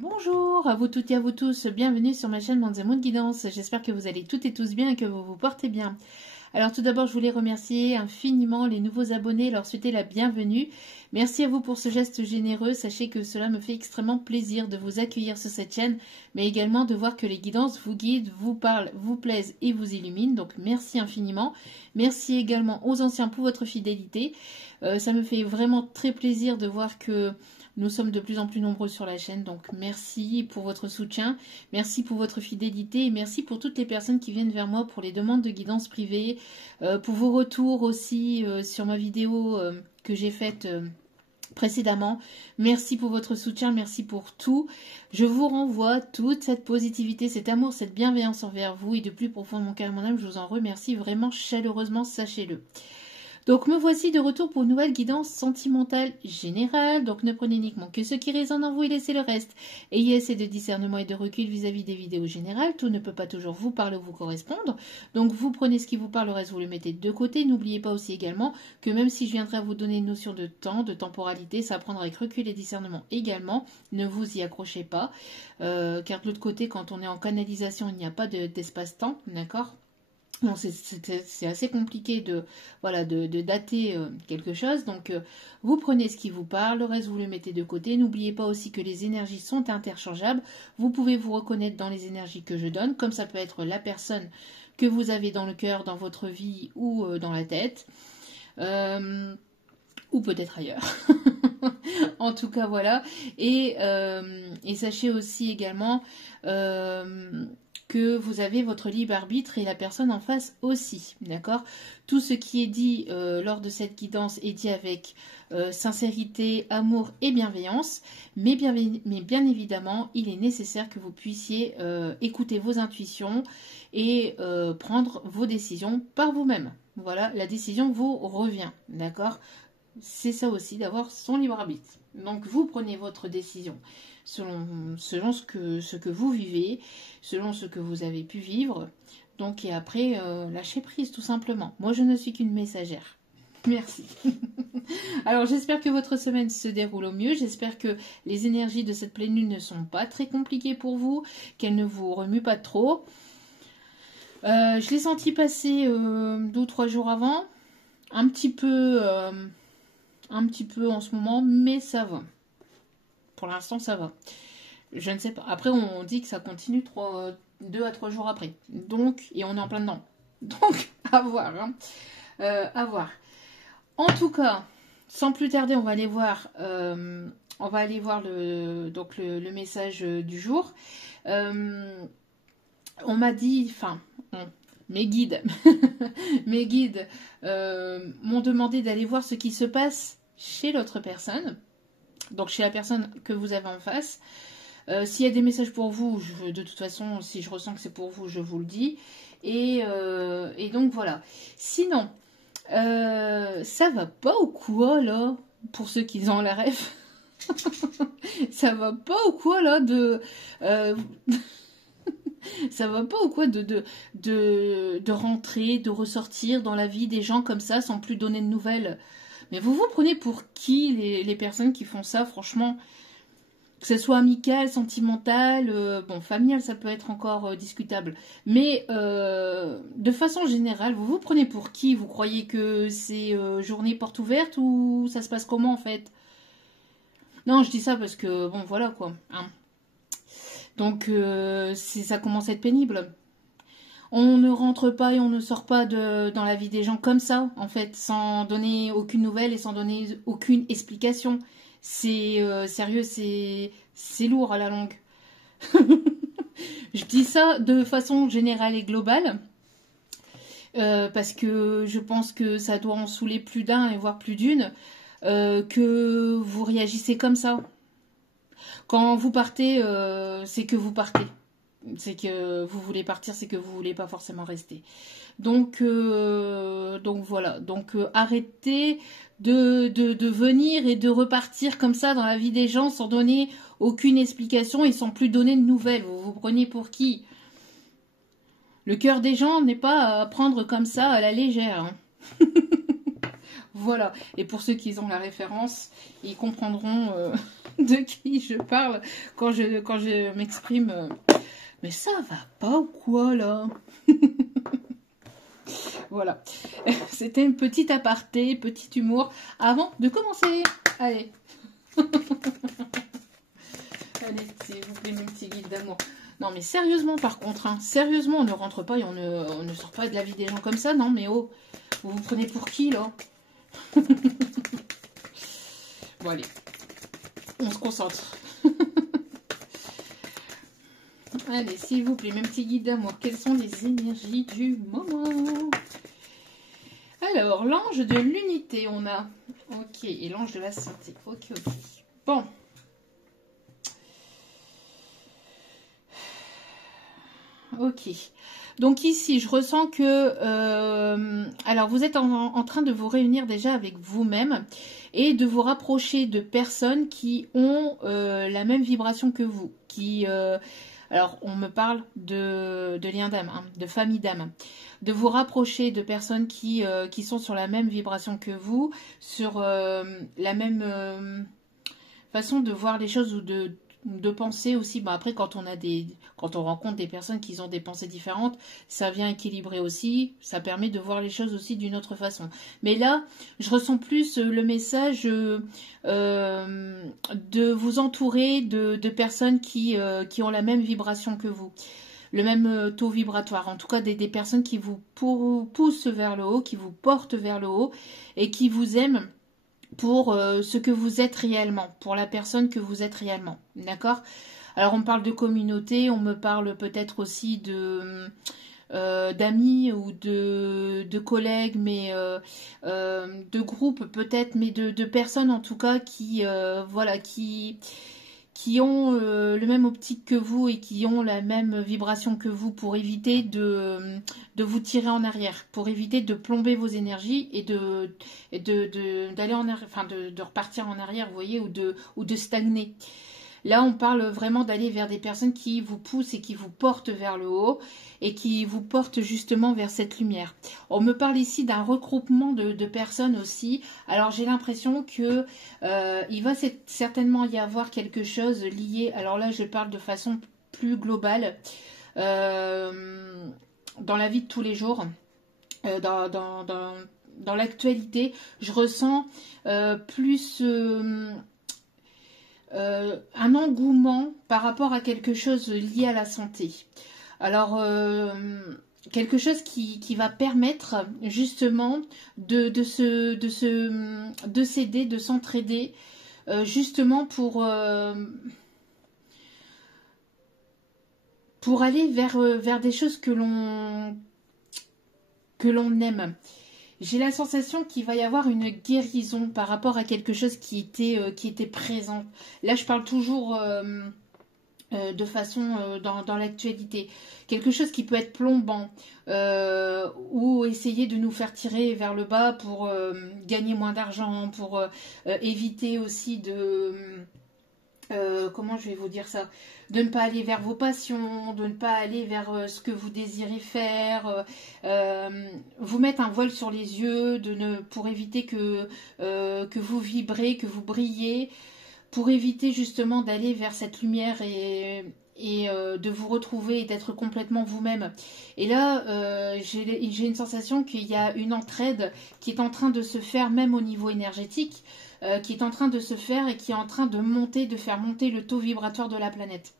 Bonjour à vous toutes et à vous tous, bienvenue sur ma chaîne Manzamoun Guidance. J'espère que vous allez toutes et tous bien et que vous vous portez bien. Alors tout d'abord, je voulais remercier infiniment les nouveaux abonnés et leur souhaiter la bienvenue. Merci à vous pour ce geste généreux. Sachez que cela me fait extrêmement plaisir de vous accueillir sur cette chaîne, mais également de voir que les guidances vous guident, vous parlent, vous plaisent et vous illuminent. Donc merci infiniment. Merci également aux anciens pour votre fidélité. Ça me fait vraiment très plaisir de voir que nous sommes de plus en plus nombreux sur la chaîne, donc merci pour votre soutien, merci pour votre fidélité et merci pour toutes les personnes qui viennent vers moi pour les demandes de guidance privée, pour vos retours aussi sur ma vidéo que j'ai faite précédemment. Merci pour votre soutien, merci pour tout. Je vous renvoie toute cette positivité, cet amour, cette bienveillance envers vous et de plus profond de mon cœur et mon âme, je vous en remercie vraiment chaleureusement, sachez-le. Donc me voici de retour pour une nouvelle guidance sentimentale générale. Donc ne prenez uniquement que ce qui résonne en vous et laissez le reste. Ayez assez de discernement et de recul vis-à-vis des vidéos générales. Tout ne peut pas toujours vous parler ou vous correspondre. Donc vous prenez ce qui vous parle, le reste vous le mettez de côté. N'oubliez pas aussi également que même si je viendrai à vous donner une notion de temps, de temporalité, ça prendra avec recul et discernement également. Ne vous y accrochez pas. Car de l'autre côté, quand on est en canalisation, il n'y a pas d'espace-temps, d'accord ? Bon, c'est assez compliqué de dater quelque chose. Donc, vous prenez ce qui vous parle, le reste, vous le mettez de côté. N'oubliez pas aussi que les énergies sont interchangeables. Vous pouvez vous reconnaître dans les énergies que je donne, comme ça peut être la personne que vous avez dans le cœur, dans votre vie ou dans la tête. Ou peut-être ailleurs. En tout cas, voilà. Et sachez aussi également que vous avez votre libre arbitre et la personne en face aussi, d'accord? Tout ce qui est dit lors de cette guidance est dit avec sincérité, amour et bienveillance, mais bien évidemment, il est nécessaire que vous puissiez écouter vos intuitions et prendre vos décisions par vous-même. Voilà, la décision vous revient, d'accord? C'est ça aussi, d'avoir son libre arbitre. Donc, vous prenez votre décision selon ce que vous vivez, selon ce que vous avez pu vivre. Donc, et après, lâchez prise, tout simplement. Moi, je ne suis qu'une messagère. Merci. Alors, j'espère que votre semaine se déroule au mieux. J'espère que les énergies de cette pleine lune ne sont pas très compliquées pour vous, qu'elles ne vous remuent pas trop. Je l'ai senti passer 2 ou 3 jours avant. Un petit peu en ce moment, mais ça va. Pour l'instant, ça va. Je ne sais pas. Après, on dit que ça continue 2 à 3 jours après. Donc, et on est en plein dedans. Donc, à voir. Hein. À voir. En tout cas, sans plus tarder, on va aller voir le message du jour. On m'a dit, mes guides, m'ont demandé d'aller voir ce qui se passe chez l'autre personne, donc chez la personne que vous avez en face. S'il y a des messages pour vous, de toute façon, si je ressens que c'est pour vous, je vous le dis. Et donc voilà. Sinon, ça va pas ou quoi là, pour ceux qui ont la ref. Ça va pas ou quoi là ça va pas ou quoi de rentrer, de ressortir dans la vie des gens comme ça sans plus donner de nouvelles. Mais vous vous prenez pour qui les personnes qui font ça, franchement? Que ce soit amical, sentimental, bon, familial, ça peut être encore discutable. Mais de façon générale, vous vous prenez pour qui? Vous croyez que c'est journée porte ouverte ou ça se passe comment en fait? Non, je dis ça parce que, bon, voilà quoi. Hein. Donc, ça commence à être pénible. On ne rentre pas et on ne sort pas dans la vie des gens comme ça, en fait, sans donner aucune nouvelle et sans donner aucune explication. C'est sérieux, c'est lourd à la longue. Je dis ça de façon générale et globale, parce que je pense que ça doit en saouler plus d'un et voire plus d'une, que vous réagissez comme ça. Quand vous partez, c'est que vous partez. C'est que vous voulez partir, c'est que vous voulez pas forcément rester. Donc voilà. Donc arrêtez de venir et de repartir comme ça dans la vie des gens sans donner aucune explication et sans plus donner de nouvelles. Vous vous prenez pour qui? Le cœur des gens n'est pas à prendre comme ça à la légère. Hein. Voilà. Et pour ceux qui ont la référence, ils comprendront de qui je parle quand je m'exprime. Mais ça va pas ou quoi, là? Voilà. C'était une petite aparté, petit humour, avant de commencer. Allez. Allez, s'il vous plaît, mes petits guides d'amour. Non, mais sérieusement, par contre, hein, sérieusement, on ne rentre pas et on ne sort pas de la vie des gens comme ça. Non, mais oh, vous vous prenez pour qui, là? Bon, allez, on se concentre. Allez, s'il vous plaît, mes petits guides d'amour, quelles sont les énergies du moment? Alors, l'ange de l'unité, on a. Ok, et l'ange de la santé. Ok, ok. Bon. Ok. Donc ici, je ressens que... alors, vous êtes en train de vous réunir déjà avec vous-même et de vous rapprocher de personnes qui ont la même vibration que vous. Alors, on me parle de lien d'âme, hein, de famille d'âme. De vous rapprocher de personnes qui sont sur la même vibration que vous, sur la même façon de voir les choses ou de penser aussi. Bah après, quand on rencontre des personnes qui ont des pensées différentes, ça vient équilibrer aussi. Ça permet de voir les choses aussi d'une autre façon. Mais là, je ressens plus le message de vous entourer de personnes qui ont la même vibration que vous. Le même taux vibratoire, en tout cas des personnes qui vous poussent vers le haut, qui vous portent vers le haut et qui vous aiment pour ce que vous êtes réellement, pour la personne que vous êtes réellement, d'accord? Alors on parle de communauté, on me parle peut-être aussi d'amis ou de collègues, mais de groupes peut-être, mais de personnes en tout cas qui voilà qui ont le même optique que vous et qui ont la même vibration que vous pour éviter de vous tirer en arrière, pour éviter de plomber vos énergies et d'aller en arrière, enfin de repartir en arrière, vous voyez, ou de stagner. Là, on parle vraiment d'aller vers des personnes qui vous poussent et qui vous portent vers le haut et qui vous portent justement vers cette lumière. On me parle ici d'un regroupement de personnes aussi. Alors, j'ai l'impression que il va certainement y avoir quelque chose lié. Alors là, je parle de façon plus globale dans la vie de tous les jours, dans l'actualité. Je ressens plus un engouement par rapport à quelque chose lié à la santé. Alors, quelque chose qui va permettre justement de s'aider, de s'entraider, justement pour aller vers des choses que l'on aime. J'ai la sensation qu'il va y avoir une guérison par rapport à quelque chose qui était présent. Là, je parle toujours de façon dans l'actualité. Quelque chose qui peut être plombant ou essayer de nous faire tirer vers le bas pour gagner moins d'argent, pour éviter aussi de... comment je vais vous dire ça, de ne pas aller vers vos passions, de ne pas aller vers ce que vous désirez faire, vous mettre un voile sur les yeux pour éviter que vous vibrez, que vous brillez, pour éviter justement d'aller vers cette lumière et de vous retrouver et d'être complètement vous-même. Et là, j'ai une sensation qu'il y a une entraide qui est en train de se faire même au niveau énergétique, qui est en train de se faire et qui est en train de faire monter le taux vibratoire de la planète.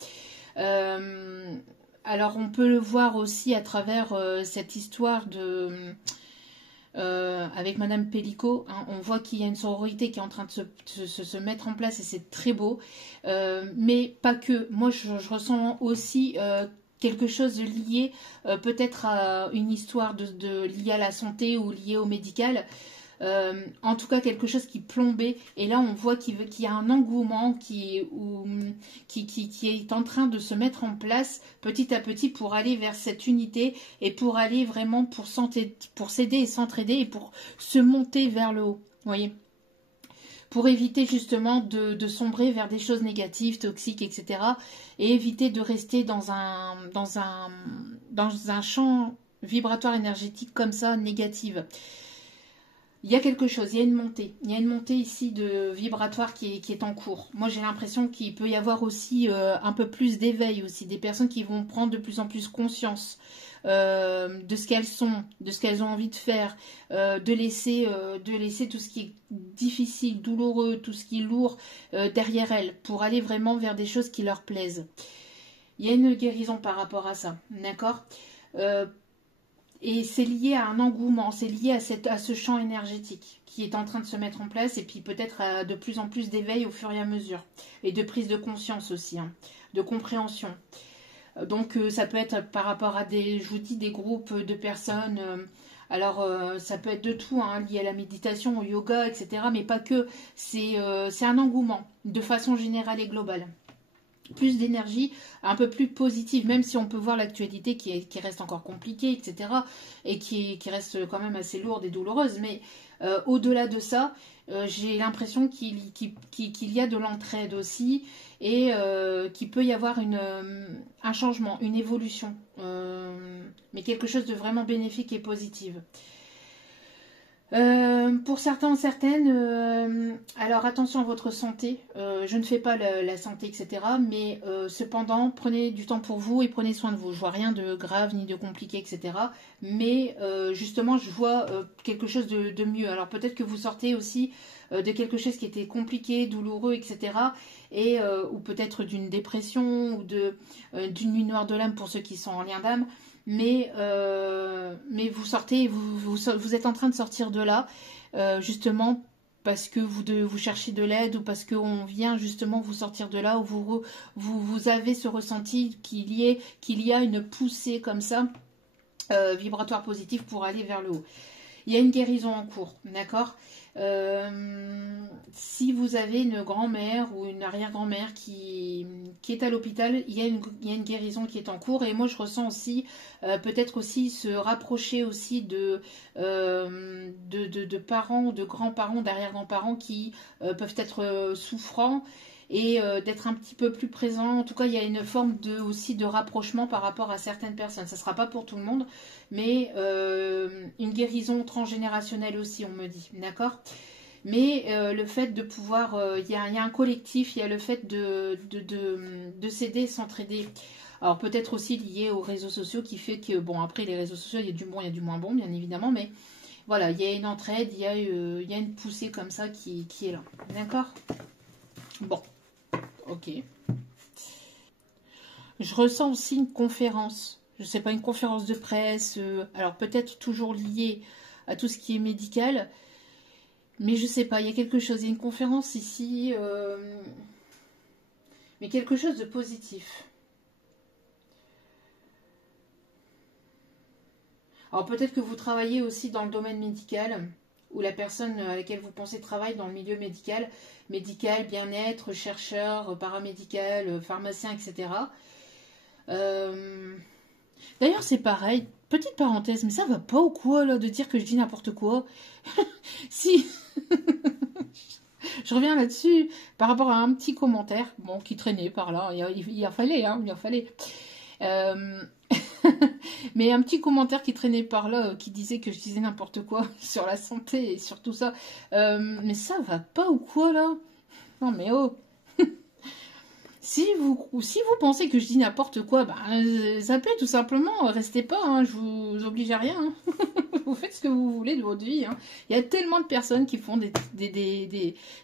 Alors on peut le voir aussi à travers cette histoire avec Madame Pellico, hein, on voit qu'il y a une sororité qui est en train de se mettre en place et c'est très beau, mais pas que. Moi je ressens aussi quelque chose lié peut-être à une histoire liée à la santé ou liée au médical. En tout cas quelque chose qui plombait et là on voit qu'il y a un engouement qui est en train de se mettre en place petit à petit pour aller vers cette unité et pour aller vraiment pour s'aider et s'entraider et pour se monter vers le haut, vous voyez, pour éviter justement de sombrer vers des choses négatives, toxiques, etc. et éviter de rester dans un champ vibratoire énergétique comme ça, négative. il y a quelque chose, il y a une montée. Il y a une montée ici de vibratoire qui est en cours. Moi, j'ai l'impression qu'il peut y avoir aussi un peu plus d'éveil aussi. Des personnes qui vont prendre de plus en plus conscience de ce qu'elles sont, de ce qu'elles ont envie de faire, de laisser tout ce qui est difficile, douloureux, tout ce qui est lourd derrière elles, pour aller vraiment vers des choses qui leur plaisent. Il y a une guérison par rapport à ça, d'accord. Et c'est lié à un engouement, c'est lié à ce champ énergétique qui est en train de se mettre en place et puis peut-être à de plus en plus d'éveil au fur et à mesure. Et de prise de conscience aussi, hein, de compréhension. Donc ça peut être par rapport à je vous dis, des groupes de personnes. Alors ça peut être de tout, hein, lié à la méditation, au yoga, etc. Mais pas que. C'est un engouement de façon générale et globale. Plus d'énergie, un peu plus positive, même si on peut voir l'actualité qui reste encore compliquée, etc. Et qui reste quand même assez lourde et douloureuse. Mais au-delà de ça, j'ai l'impression qu'il y a de l'entraide aussi et qu'il peut y avoir un changement, une évolution, mais quelque chose de vraiment bénéfique et positif. Pour certains, certaines, alors attention à votre santé. Je ne fais pas la santé, etc. Mais cependant, prenez du temps pour vous et prenez soin de vous. Je vois rien de grave ni de compliqué, etc. Mais justement, je vois quelque chose de mieux. Alors peut-être que vous sortez aussi de quelque chose qui était compliqué, douloureux, etc. Et ou peut-être d'une dépression ou d'une nuit noire de l'âme pour ceux qui sont en lien d'âme. Mais vous sortez, vous êtes en train de sortir de là, justement parce que vous cherchez de l'aide ou parce qu'on vient justement vous sortir de là, où vous avez ce ressenti qu'il y a une poussée comme ça, vibratoire positive pour aller vers le haut. Il y a une guérison en cours, d'accord. Si vous avez une grand-mère ou une arrière-grand-mère qui est à l'hôpital, il y a une guérison qui est en cours. Et moi, je ressens aussi, peut-être aussi se rapprocher aussi de parents, de grands-parents, d'arrière-grands-parents qui peuvent être souffrants et d'être un petit peu plus présents. En tout cas, il y a une forme aussi de rapprochement par rapport à certaines personnes. Ça ne sera pas pour tout le monde, mais une guérison transgénérationnelle aussi, on me dit, d'accord. Mais le fait de pouvoir, il y a un collectif, il y a le fait de s'aider, s'entraider. Alors peut-être aussi lié aux réseaux sociaux qui fait que, bon, après les réseaux sociaux, il y a du bon, il y a du moins bon, bien évidemment, mais voilà, il y a une entraide, il y a une poussée comme ça qui est là, d'accord. Bon, ok. Je ressens aussi une conférence. Je ne sais pas, une conférence de presse. Alors peut-être toujours liée à tout ce qui est médical. Mais je ne sais pas, il y a quelque chose. Il y a une conférence ici. Mais quelque chose de positif. Alors peut-être que vous travaillez aussi dans le domaine médical. Ou la personne à laquelle vous pensez travaille dans le milieu médical. Médical, bien-être, chercheur, paramédical, pharmacien, etc. D'ailleurs, c'est pareil. Petite parenthèse, mais ça va pas ou quoi, là, de dire que je dis n'importe quoi. Si, je reviens là-dessus par rapport à un petit commentaire, bon, qui traînait par là. Il en fallait, hein, il en fallait. Euh, Mais un petit commentaire qui traînait par là, qui disait que je disais n'importe quoi sur la santé et sur tout ça. Mais ça va pas ou quoi, là? Non, mais oh! Si vous pensez que je dis n'importe quoi, bah, zappez tout simplement, restez pas, hein, je vous oblige à rien. Hein. Vous faites ce que vous voulez de votre vie. Hein. Il y a tellement de personnes qui font des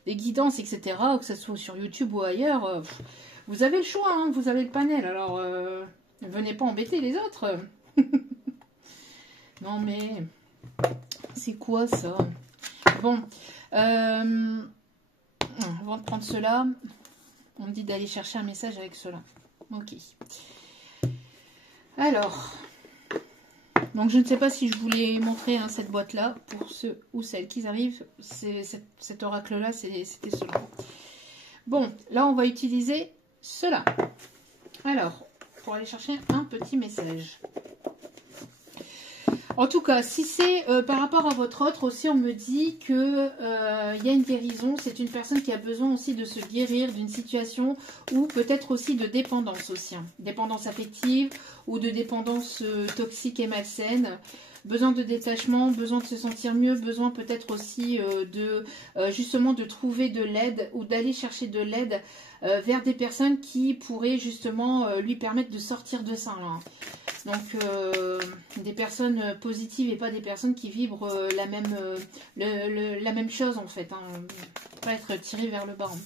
guidances, etc., que ce soit sur YouTube ou ailleurs. Vous avez le choix, hein, vous avez le panel, alors venez pas embêter les autres. Non mais, c'est quoi ça? Bon, avant de prendre cela... On me dit d'aller chercher un message avec cela. Ok. Alors. Donc je ne sais pas si je voulais montrer hein, cette boîte-là. Pour ceux ou celles qui arrivent. Cet oracle-là, c'était cela. Bon, là on va utiliser cela. Alors, pour aller chercher un petit message. En tout cas, si c'est par rapport à votre autre aussi, on me dit que y a une guérison. C'est une personne qui a besoin aussi de se guérir d'une situation ou peut-être aussi de dépendance aussi. Hein. Dépendance affective ou de dépendance toxique et malsaine. Besoin de détachement, besoin de se sentir mieux, besoin peut-être aussi justement de trouver de l'aide ou d'aller chercher de l'aide vers des personnes qui pourraient justement lui permettre de sortir de ça. Là. Donc, des personnes positives et pas des personnes qui vibrent la même chose en fait. Hein. Pas être tiré vers le bas. Hein.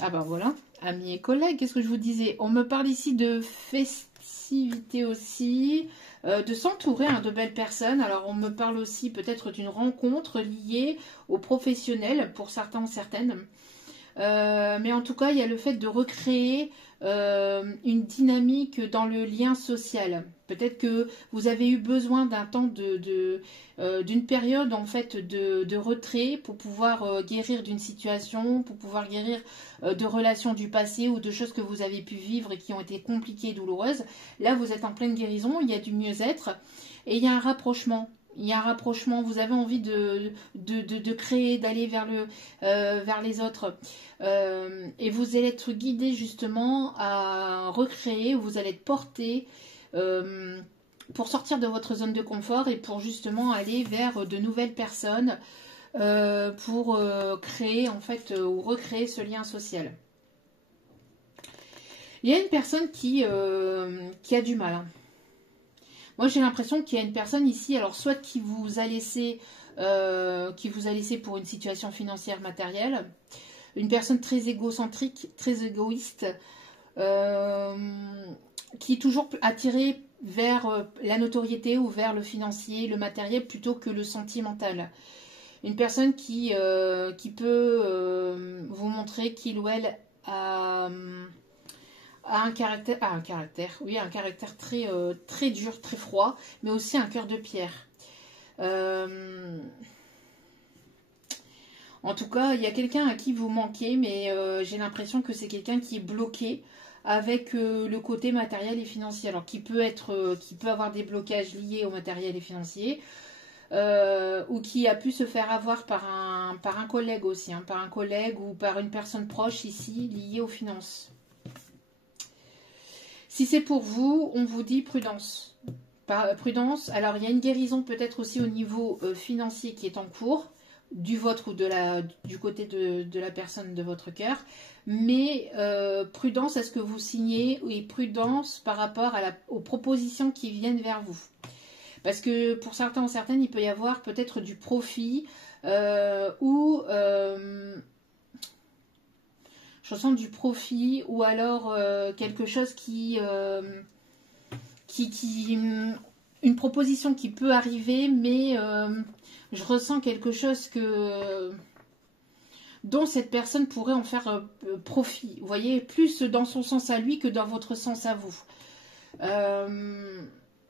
Ah ben voilà, amis et collègues, qu'est-ce que je vous disais? On me parle ici de festivité aussi, de s'entourer hein, de belles personnes. Alors on me parle aussi peut-être d'une rencontre liée aux professionnels pour certains ou certaines. Mais en tout cas, il y a le fait de recréer une dynamique dans le lien social. Peut-être que vous avez eu besoin d'un temps d'une période en fait de retrait pour pouvoir guérir d'une situation, pour pouvoir guérir de relations du passé ou de choses que vous avez pu vivre et qui ont été compliquées et douloureuses. Là, vous êtes en pleine guérison, il y a du mieux-être et il y a un rapprochement. Il y a un rapprochement, vous avez envie de créer, d'aller vers les autres. Et vous allez être guidé justement à recréer, vous allez être porté pour sortir de votre zone de confort et pour justement aller vers de nouvelles personnes pour créer en fait ou recréer ce lien social. Il y a une personne qui a du mal. Hein. Moi, j'ai l'impression qu'il y a une personne ici, alors soit qui vous a laissé pour une situation financière matérielle, une personne très égocentrique, très égoïste, qui est toujours attirée vers la notoriété ou vers le financier, le matériel, plutôt que le sentimental. Une personne qui peut vous montrer qu'il ou elle a un caractère très, très dur, très froid, mais aussi un cœur de pierre. En tout cas, il y a quelqu'un à qui vous manquez, mais j'ai l'impression que c'est quelqu'un qui est bloqué avec le côté matériel et financier. Alors, qui peut avoir des blocages liés au matériel et financier, ou qui a pu se faire avoir par un collègue aussi, hein, par un collègue ou par une personne proche ici liée aux finances. Si c'est pour vous, on vous dit prudence. Prudence, alors il y a une guérison peut-être aussi au niveau financier qui est en cours, du vôtre ou du côté de la personne de votre cœur, mais prudence à ce que vous signez et prudence par rapport aux propositions qui viennent vers vous. Parce que pour certains ou certaines, il peut y avoir peut-être du profit ou... je ressens du profit ou alors quelque chose une proposition qui peut arriver, mais je ressens quelque chose dont cette personne pourrait en faire profit. Vous voyez, plus dans son sens à lui que dans votre sens à vous.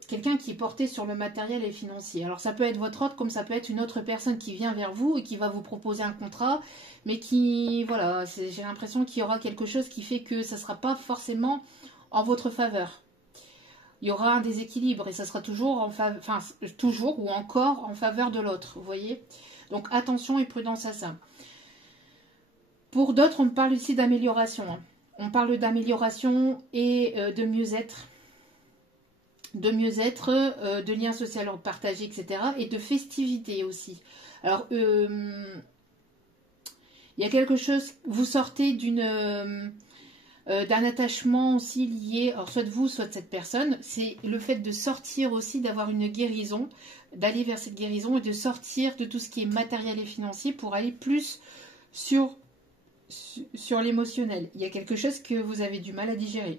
Quelqu'un qui est porté sur le matériel et financier. Alors ça peut être votre autre, comme ça peut être une autre personne qui vient vers vous et qui va vous proposer un contrat, mais qui, voilà, j'ai l'impression qu'il y aura quelque chose qui fait que ça ne sera pas forcément en votre faveur. Il y aura un déséquilibre et ça sera toujours toujours ou encore en faveur de l'autre, vous voyez. Donc attention et prudence à ça. Pour d'autres, on parle ici d'amélioration. Hein. On parle d'amélioration et de mieux-être. De liens sociaux partagés, etc. Et de festivité aussi. Alors, il y a quelque chose, vous sortez d'un attachement aussi lié, alors soit de vous, soit de cette personne, c'est le fait de sortir aussi, d'avoir une guérison, d'aller vers cette guérison et de sortir de tout ce qui est matériel et financier pour aller plus sur l'émotionnel. Il y a quelque chose que vous avez du mal à digérer.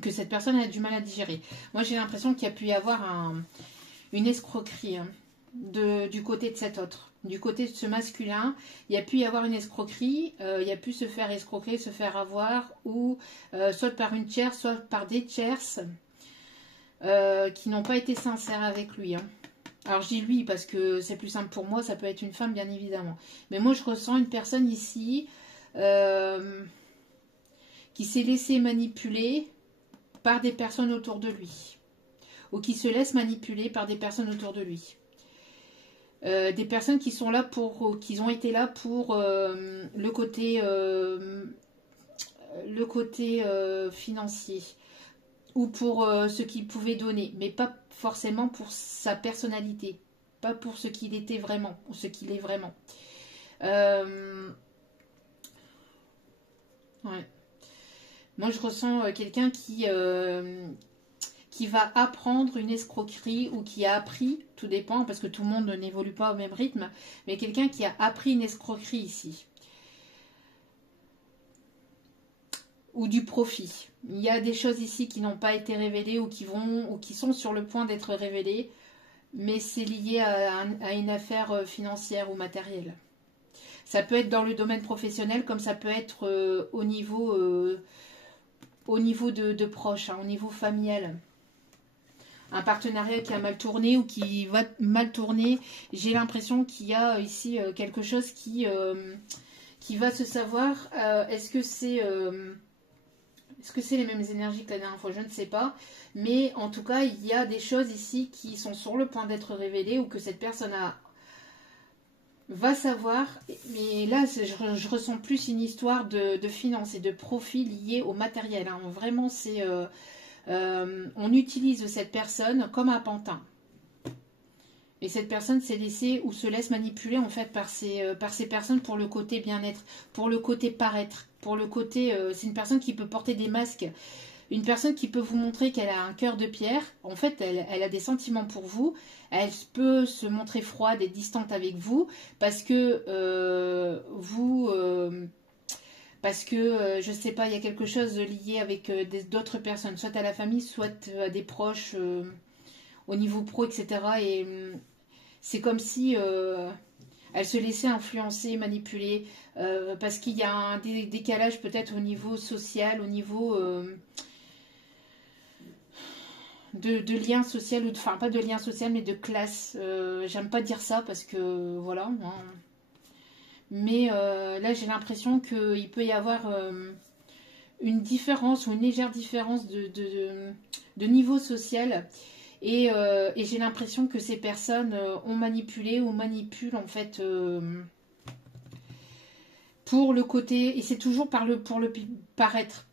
Que cette personne a du mal à digérer. Moi, j'ai l'impression qu'il y a pu y avoir une escroquerie hein, du côté de cet autre. Du côté de ce masculin, il y a pu y avoir une escroquerie. Il y a pu se faire escroquer, se faire avoir, ou soit par une tierce, soit par des tierces qui n'ont pas été sincères avec lui. Hein. Alors, je dis lui parce que c'est plus simple pour moi. Ça peut être une femme, bien évidemment. Mais moi, je ressens une personne ici qui s'est laissée manipuler par des personnes autour de lui. ou qui se laisse manipuler par des personnes autour de lui. Des personnes qui sont là qui ont été là pour le côté financier ou pour ce qu'il pouvait donner, mais pas forcément pour sa personnalité, pas pour ce qu'il était vraiment ou ce qu'il est vraiment. Ouais. Moi, je ressens quelqu'un qui va apprendre une escroquerie ou qui a appris, tout dépend parce que tout le monde n'évolue pas au même rythme, mais quelqu'un qui a appris une escroquerie ici. Ou du profit. Il y a des choses ici qui n'ont pas été révélées ou qui sont sur le point d'être révélées, mais c'est lié à une affaire financière ou matérielle. Ça peut être dans le domaine professionnel comme ça peut être au niveau de proches, hein, au niveau familial. Un partenariat qui a mal tourné ou qui va mal tourner. J'ai l'impression qu'il y a ici quelque chose qui va se savoir. Est-ce que c'est les mêmes énergies que la dernière fois? Je ne sais pas. Mais en tout cas, il y a des choses ici qui sont sur le point d'être révélées ou que cette personne va savoir. Mais là, je ressens plus une histoire de finances et de profit liés au matériel. Hein. Vraiment, c'est... on utilise cette personne comme un pantin. Et cette personne s'est laissée ou se laisse manipuler en fait par ces personnes pour le côté bien-être, pour le côté paraître, pour le côté... c'est une personne qui peut porter des masques. Une personne qui peut vous montrer qu'elle a un cœur de pierre. En fait, elle a des sentiments pour vous. Elle peut se montrer froide et distante avec vous parce que je sais pas, il y a quelque chose lié avec d'autres personnes, soit à la famille, soit à des proches au niveau pro, etc. Et c'est comme si elle se laissait influencer, manipuler, parce qu'il y a un décalage peut-être au niveau social, au niveau de lien social, enfin pas de lien social, mais de classe. J'aime pas dire ça parce que voilà. Hein. Mais là, j'ai l'impression qu'il peut y avoir une différence ou une légère différence de niveau social. Et j'ai l'impression que ces personnes ont manipulé ou manipulent en fait pour le côté... Et c'est toujours pour le paraître.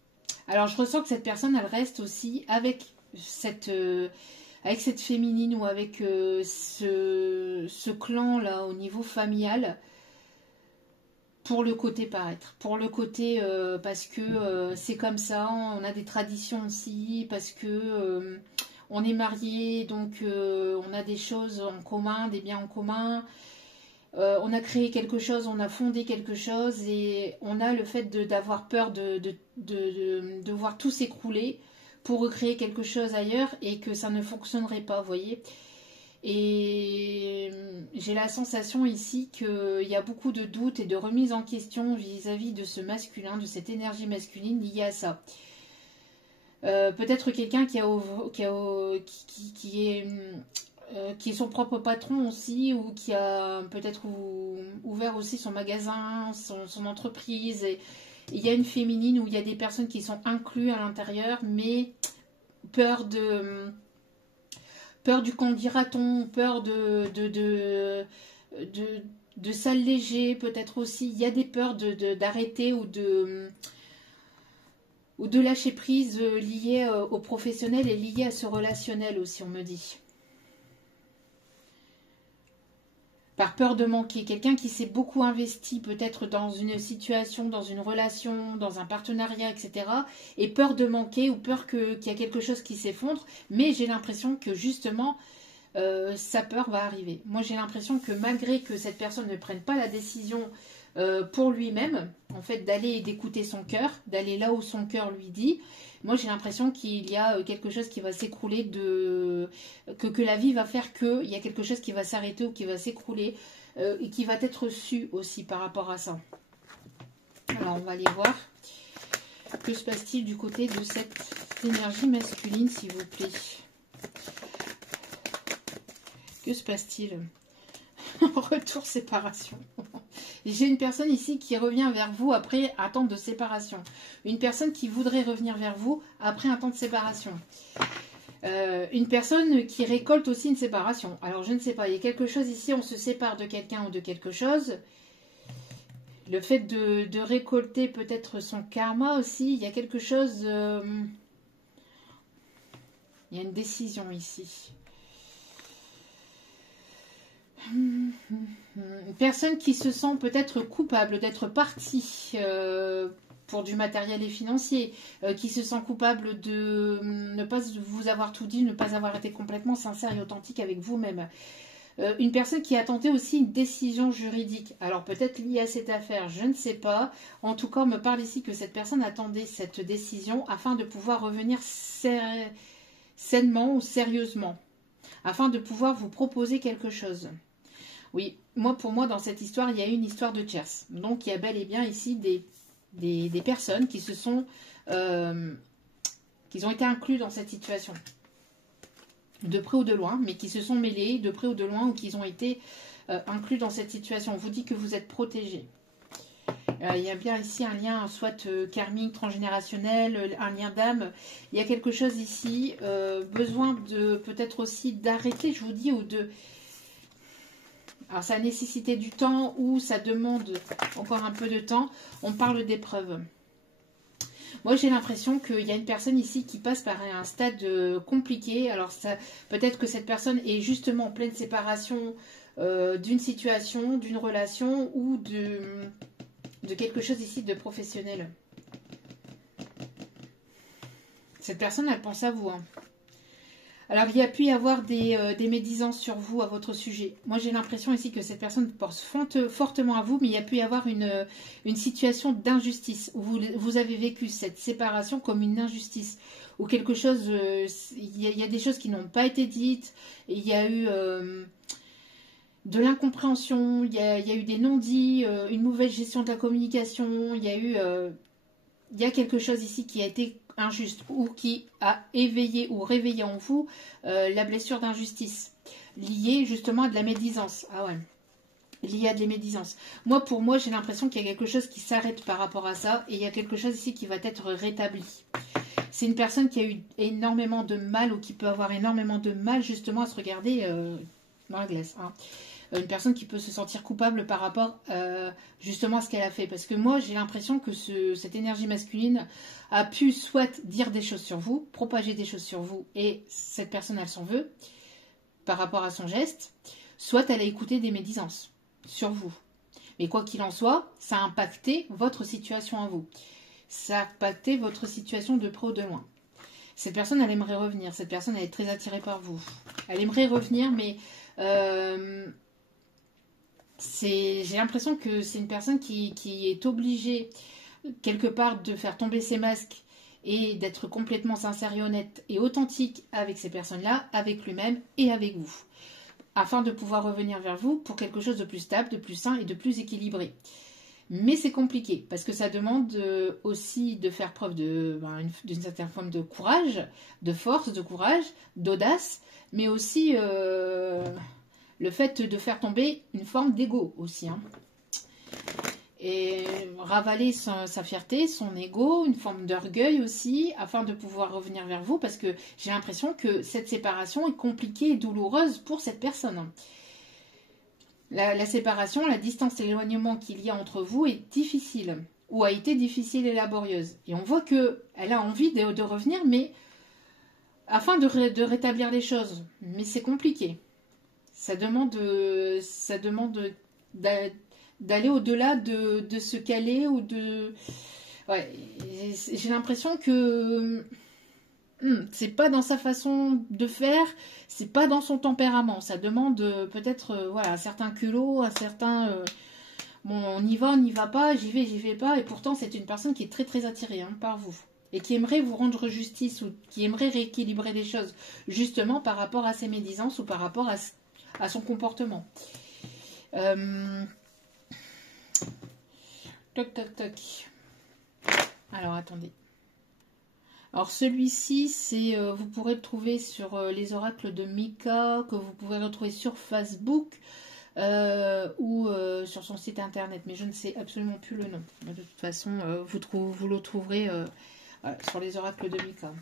Alors, je ressens que cette personne, elle reste aussi avec cette féminine ou avec ce clan-là au niveau familial. Pour le côté paraître, pour le côté parce que c'est comme ça, on a des traditions aussi, parce que on est mariés, donc on a des choses en commun, des biens en commun, on a créé quelque chose, on a fondé quelque chose et on a le fait d'avoir peur de voir tout s'écrouler pour recréer quelque chose ailleurs et que ça ne fonctionnerait pas, vous voyez. Et j'ai la sensation ici qu'il y a beaucoup de doutes et de remise en question vis-à-vis de ce masculin, de cette énergie masculine liée à ça. Peut-être quelqu'un qui est son propre patron aussi, ou qui a peut-être ouvert aussi son magasin, son entreprise. Et il y a une féminine où il y a des personnes qui sont incluses à l'intérieur, mais peur du qu'en dira-t-on, peur de s'alléger peut-être aussi. Il y a des peurs d'arrêter ou de lâcher prise liées au professionnel et liées à ce relationnel aussi, on me dit. Par peur de manquer. Quelqu'un qui s'est beaucoup investi peut-être dans une situation, dans une relation, dans un partenariat, etc. Et peur de manquer ou peur qu'il y a quelque chose qui s'effondre. Mais j'ai l'impression que justement, sa peur va arriver. Moi, j'ai l'impression que malgré que cette personne ne prenne pas la décision pour lui-même, en fait, d'aller et d'écouter son cœur, d'aller là où son cœur lui dit, moi, j'ai l'impression qu'il y a quelque chose qui va s'écrouler, que la vie va faire qu'il y a quelque chose qui va s'arrêter ou qui va s'écrouler et qui va être su aussi par rapport à ça. Alors, on va aller voir. Que se passe-t-il du côté de cette énergie masculine, s'il vous plaît? Que se passe-t-il? Retour séparation. J'ai une personne ici qui revient vers vous après un temps de séparation. Une personne qui voudrait revenir vers vous après un temps de séparation. Une personne qui récolte aussi une séparation. Alors je ne sais pas, il y a quelque chose ici, on se sépare de quelqu'un ou de quelque chose. Le fait de récolter peut-être son karma aussi, il y a quelque chose... il y a une décision ici. Une personne qui se sent peut-être coupable d'être partie pour du matériel et financier, qui se sent coupable de ne pas vous avoir tout dit, ne pas avoir été complètement sincère et authentique avec vous-même. Une personne qui a tenté aussi une décision juridique, alors peut-être liée à cette affaire, je ne sais pas. En tout cas, on me parle ici que cette personne attendait cette décision afin de pouvoir revenir sainement ou sérieusement, afin de pouvoir vous proposer quelque chose. Oui, pour moi, dans cette histoire, il y a une histoire de tierce. Donc, il y a bel et bien ici des personnes qui se sont... qui ont été inclus dans cette situation. De près ou de loin, mais qui se sont mêlés de près ou de loin ou qui ont été inclus dans cette situation. On vous dit que vous êtes protégés. Il y a bien ici un lien soit karmique, transgénérationnel, un lien d'âme. Il y a quelque chose ici, besoin de peut-être aussi d'arrêter, je vous dis, ou de... Alors ça a nécessité du temps ou ça demande encore un peu de temps. On parle d'épreuve. Moi, j'ai l'impression qu'il y a une personne ici qui passe par un stade compliqué. Alors, peut-être que cette personne est justement en pleine séparation d'une situation, d'une relation ou de quelque chose ici de professionnel. Cette personne, elle pense à vous. Hein. Alors, il y a pu y avoir des médisances sur vous à votre sujet. Moi, j'ai l'impression ici que cette personne pense fortement à vous, mais il y a pu y avoir une situation d'injustice où vous avez vécu cette séparation comme une injustice. Ou quelque chose, il y a des choses qui n'ont pas été dites, il y a eu de l'incompréhension, il y a eu des non-dits, une mauvaise gestion de la communication, il y a quelque chose ici qui a été injuste ou qui a éveillé ou réveillé en vous la blessure d'injustice liée justement à de la médisance. Ah ouais, liée à de la médisance. Pour moi, j'ai l'impression qu'il y a quelque chose qui s'arrête par rapport à ça et il y a quelque chose ici qui va être rétabli. C'est une personne qui a eu énormément de mal ou qui peut avoir énormément de mal justement à se regarder dans la glace. Hein. Une personne qui peut se sentir coupable par rapport justement à ce qu'elle a fait. Parce que moi, j'ai l'impression que cette énergie masculine a pu soit dire des choses sur vous, propager des choses sur vous, et cette personne, elle s'en veut par rapport à son geste, soit elle a écouté des médisances sur vous. Mais quoi qu'il en soit, ça a impacté votre situation à vous. Ça a impacté votre situation de près ou de loin. Cette personne, elle aimerait revenir. Cette personne, elle est très attirée par vous. Elle aimerait revenir, mais... j'ai l'impression que c'est une personne qui est obligée quelque part de faire tomber ses masques et d'être complètement sincère et honnête et authentique avec ces personnes-là, avec lui-même et avec vous, afin de pouvoir revenir vers vous pour quelque chose de plus stable, de plus sain et de plus équilibré. Mais c'est compliqué parce que ça demande aussi de faire preuve d'une certaine forme de courage, de force, de courage, d'audace, mais aussi... le fait de faire tomber une forme d'ego aussi. Hein. Et ravaler sa fierté, son ego, une forme d'orgueil aussi, afin de pouvoir revenir vers vous, parce que j'ai l'impression que cette séparation est compliquée et douloureuse pour cette personne. La séparation, la distance et l'éloignement qu'il y a entre vous est difficile, ou a été difficile et laborieuse. Et on voit qu'elle a envie de revenir, mais afin de rétablir les choses. Mais c'est compliqué. Ça demande d'aller au-delà de ce qu'elle est ou de... Ouais, j'ai l'impression que c'est pas dans sa façon de faire, c'est pas dans son tempérament. Ça demande peut-être un certain culot, un certain... bon, on y va pas, j'y vais pas. Et pourtant, c'est une personne qui est très très attirée par vous. Et qui aimerait vous rendre justice ou qui aimerait rééquilibrer les choses. Justement par rapport à ses médisances ou par rapport à son comportement. Toc, toc, toc. Alors, attendez. Alors, celui-ci, vous pourrez le trouver sur les oracles de Mika, que vous pouvez retrouver sur Facebook ou sur son site internet. Mais je ne sais absolument plus le nom. De toute façon, vous le trouverez sur les oracles de Mika.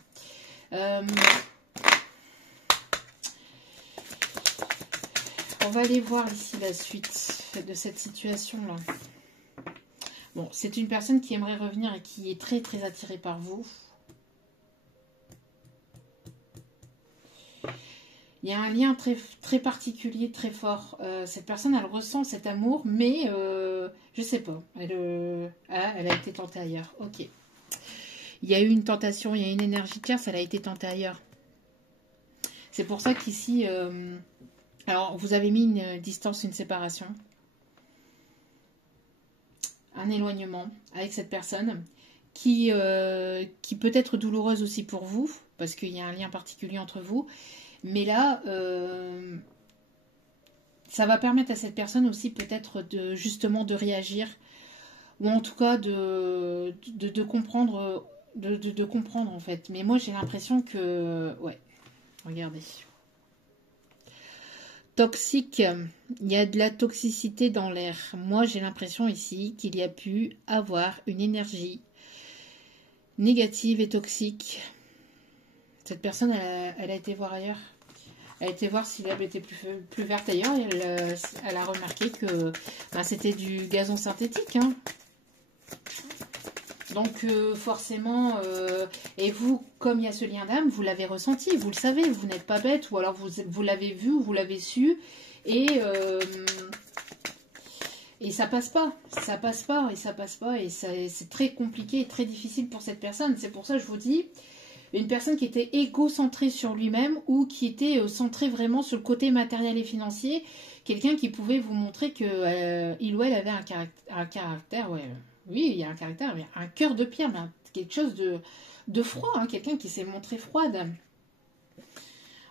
On va aller voir ici la suite de cette situation-là. Bon, c'est une personne qui aimerait revenir et qui est très très attirée par vous. Il y a un lien très, très particulier, très fort. Cette personne, elle ressent cet amour, mais je sais pas. Elle a été tentée ailleurs. Ok. Il y a eu une tentation, il y a une énergie tierce, elle a été tentée ailleurs. C'est pour ça qu'ici, alors vous avez mis une distance, une séparation, un éloignement avec cette personne qui peut être douloureuse aussi pour vous, parce qu'il y a un lien particulier entre vous. Mais là, ça va permettre à cette personne aussi peut-être justement de réagir, ou en tout cas de comprendre, de comprendre en fait. Mais moi j'ai l'impression que, ouais, regardez. Toxique, il y a de la toxicité dans l'air. Moi j'ai l'impression ici qu'il y a pu avoir une énergie négative et toxique. Cette personne, elle a été voir ailleurs. Elle a été voir si l'herbe était plus verte ailleurs et elle a remarqué que c'était du gazon synthétique. Hein. Donc forcément, et vous, comme il y a ce lien d'âme, vous l'avez ressenti, vous le savez, vous n'êtes pas bête, ou alors vous l'avez vu, vous l'avez su, et ça passe pas, ça passe pas, et c'est très compliqué et très difficile pour cette personne. C'est pour ça que je vous dis, une personne qui était égocentrée sur lui-même ou qui était centrée vraiment sur le côté matériel et financier, quelqu'un qui pouvait vous montrer que il ou elle avait un caractère, ouais, oui, il y a un caractère, mais un cœur de pierre, mais quelque chose de froid, hein, quelqu'un qui s'est montré froide.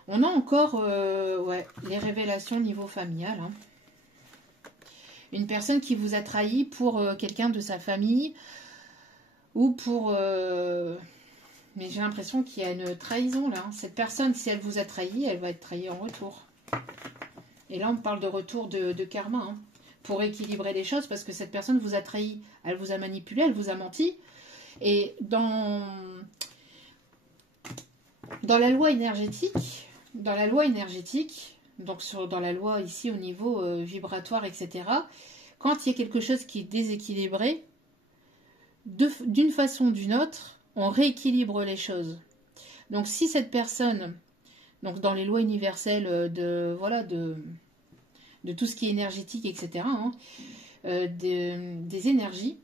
On a encore ouais, les révélations niveau familial. Hein. Une personne qui vous a trahi pour quelqu'un de sa famille ou pour... mais j'ai l'impression qu'il y a une trahison là. Cette personne, si elle vous a trahi, elle va être trahie en retour. Et là, on parle de retour de karma. Hein, pour équilibrer les choses, parce que cette personne vous a trahi. Elle vous a manipulé, elle vous a menti. Et dans la loi énergétique, donc dans la loi ici au niveau vibratoire, etc., quand il y a quelque chose qui est déséquilibré, d'une façon ou d'une autre, on rééquilibre les choses. Donc si cette personne, donc dans les lois universelles de tout ce qui est énergétique, etc., hein, des énergies,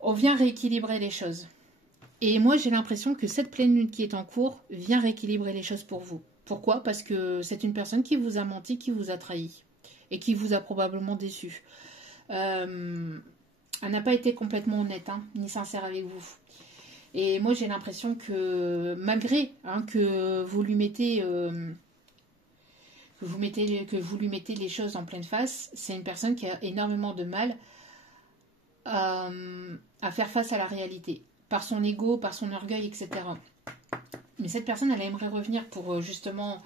on vient rééquilibrer les choses. Et moi j'ai l'impression que cette pleine lune qui est en cours vient rééquilibrer les choses pour vous. Pourquoi? Parce que c'est une personne qui vous a menti, qui vous a trahi et qui vous a probablement déçu. Elle n'a pas été complètement honnête, hein, ni sincère avec vous. Et moi j'ai l'impression que malgré que vous lui mettez que vous lui mettez les choses en pleine face, c'est une personne qui a énormément de mal à faire face à la réalité, par son ego, par son orgueil, etc. Mais cette personne, elle aimerait revenir pour justement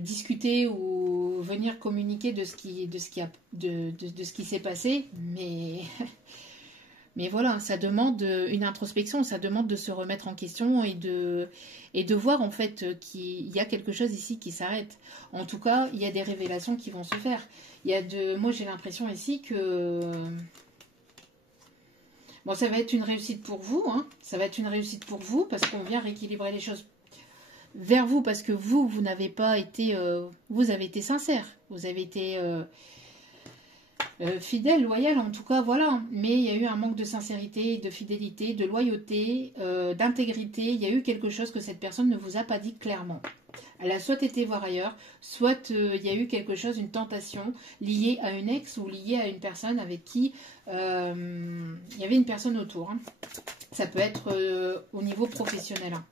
discuter ou venir communiquer de ce qui s'est passé, mais voilà, ça demande une introspection, ça demande de se remettre en question et de voir en fait qu'il y a quelque chose ici qui s'arrête. En tout cas, il y a des révélations qui vont se faire. Moi j'ai l'impression ici que bon, ça va être une réussite pour vous, hein. Ça va être une réussite pour vous parce qu'on vient rééquilibrer les choses vers vous, parce que vous n'avez pas été, vous avez été sincère, vous avez été fidèle, loyal, en tout cas, voilà. Mais il y a eu un manque de sincérité, de fidélité, de loyauté, d'intégrité. Il y a eu quelque chose que cette personne ne vous a pas dit clairement. Elle a soit été voir ailleurs, soit il y a eu quelque chose, une tentation liée à une ex ou liée à une personne avec qui il y avait une personne autour. Hein. Ça peut être au niveau professionnel. Hein.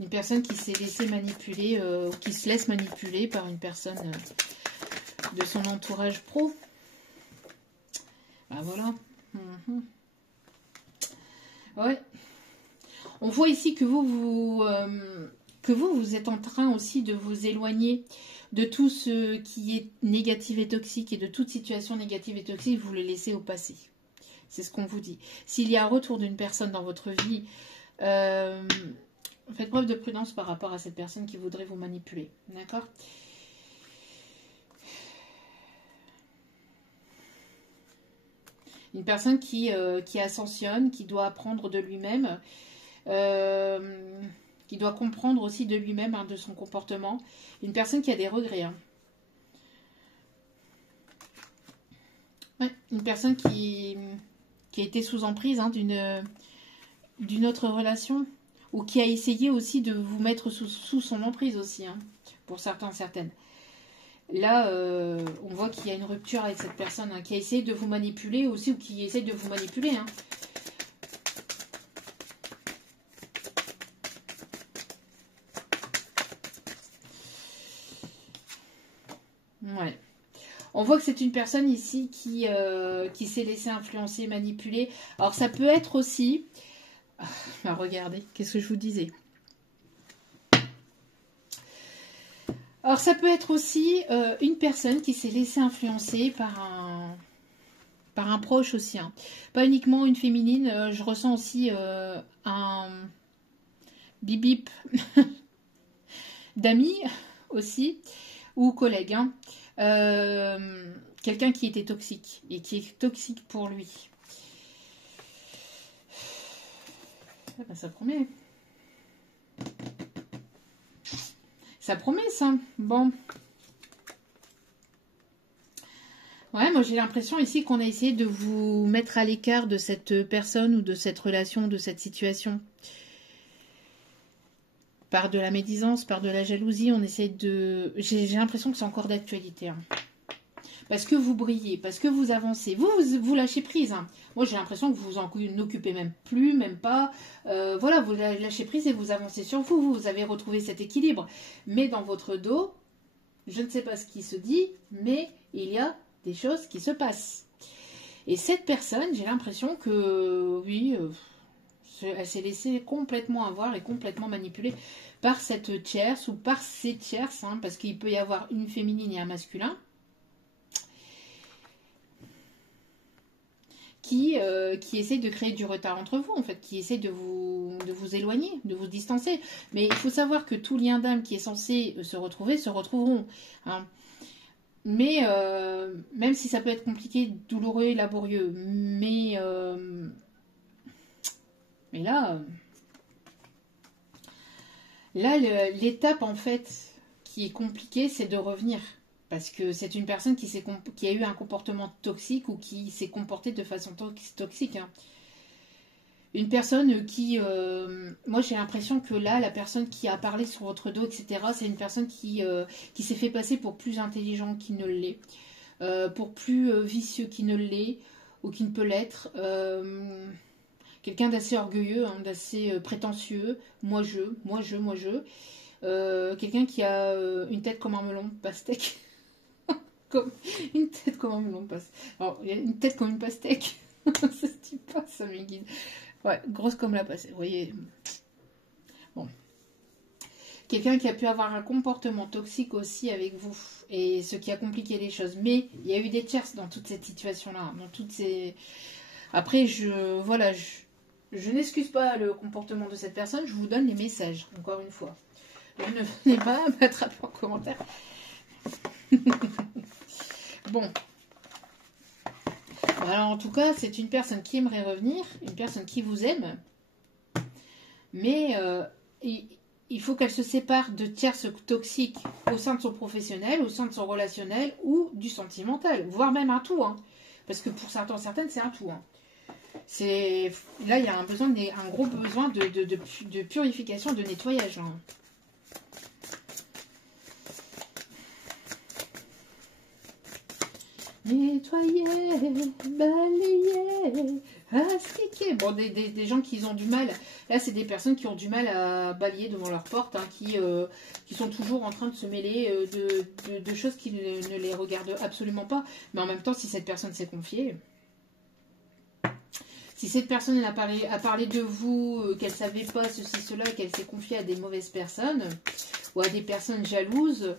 Une personne qui s'est laissée manipuler, ou qui se laisse manipuler par une personne de son entourage pro. Ben voilà. Ouais. On voit ici que vous êtes en train aussi de vous éloigner de tout ce qui est négatif et toxique, et de toute situation négative et toxique, vous le laissez au passé. C'est ce qu'on vous dit. S'il y a un retour d'une personne dans votre vie, faites preuve de prudence par rapport à cette personne qui voudrait vous manipuler. D'accord ? Une personne qui ascensionne, qui doit apprendre de lui-même, qui doit comprendre aussi de lui-même, hein, de son comportement. Une personne qui a des regrets. Hein. Ouais, une personne qui a été sous emprise, hein, d'une autre relation, ou qui a essayé aussi de vous mettre sous son emprise aussi, hein, pour certains, certaines. Là, on voit qu'il y a une rupture avec cette personne, hein, qui a essayé de vous manipuler aussi, ou qui essaie de vous manipuler. Hein. Ouais. On voit que c'est une personne ici qui s'est laissée influencer, manipuler. Alors ça peut être aussi... Ah, regardez, qu'est-ce que je vous disais? Alors ça peut être aussi une personne qui s'est laissée influencer par un proche aussi. Hein. Pas uniquement une féminine, je ressens aussi un bip-bip d'amis aussi, ou collègues. Hein. Quelqu'un qui était toxique et qui est toxique pour lui. Ah ben, ça promet. Ça promet ça. Bon. Ouais, moi j'ai l'impression ici qu'on a essayé de vous mettre à l'écart de cette personne ou de cette relation, de cette situation. Par de la médisance, par de la jalousie, on essaie de... J'ai l'impression que c'est encore d'actualité. Hein. Parce que vous brillez, parce que vous avancez. Vous lâchez prise. Hein. Moi, j'ai l'impression que vous en occupez même plus, même pas. Voilà, vous lâchez prise et vous avancez sur vous. Vous avez retrouvé cet équilibre. Mais dans votre dos, je ne sais pas ce qui se dit, mais il y a des choses qui se passent. Et cette personne, j'ai l'impression que, oui, elle s'est laissée complètement avoir et complètement manipuler par cette tierce ou par ces tierces, hein, parce qu'il peut y avoir une féminine et un masculin. Qui essaie de créer du retard entre vous, en fait, qui essaie de vous éloigner, de vous distancer. Mais il faut savoir que tout lien d'âme qui est censé se retrouver, se retrouveront. Hein. Mais même si ça peut être compliqué, douloureux et laborieux, mais là, l'étape, en fait, qui est compliquée, c'est de revenir. Parce que c'est une personne qui a eu un comportement toxique ou qui s'est comportée de façon toxique. Hein. Une personne qui... moi, j'ai l'impression que là, la personne qui a parlé sur votre dos, etc., c'est une personne qui s'est fait passer pour plus intelligent qu'il ne l'est, pour plus vicieux qu'il ne l'est, ou qu'il ne peut l'être. Quelqu'un d'assez orgueilleux, hein, d'assez prétentieux. Moi, je. Quelqu'un qui a une tête comme un melon de pastèque. Une tête comme un melon de pastèque. Alors, il y a une tête comme une pastèque. Ça se dit pas, ça me guide. Ouais, grosse comme la pastèque. Vous voyez. Bon. Quelqu'un qui a pu avoir un comportement toxique aussi avec vous. Et ce qui a compliqué les choses. Mais il y a eu des tierces dans toute cette situation-là. Dans toutes ces... Après, voilà, je n'excuse pas le comportement de cette personne. Je vous donne les messages, encore une fois. Ne venez pas m'attraper en commentaire. Bon. Alors, en tout cas, c'est une personne qui aimerait revenir, une personne qui vous aime, mais il faut qu'elle se sépare de tierces toxiques au sein de son professionnel, au sein de son relationnel ou du sentimental, voire même un tout. Hein. Parce que pour certaines, c'est un tout. Hein. Là, il y a un gros besoin de purification, de nettoyage. Hein. Nettoyer, balayer, astiquer. Bon, des gens qui ont du mal. Là, c'est des personnes qui ont du mal à balayer devant leur porte, hein, qui sont toujours en train de se mêler de choses qui ne les regardent absolument pas. Mais en même temps, si cette personne s'est confiée, si cette personne a parlé de vous, qu'elle ne savait pas ceci, cela, qu'elle s'est confiée à des mauvaises personnes ou à des personnes jalouses,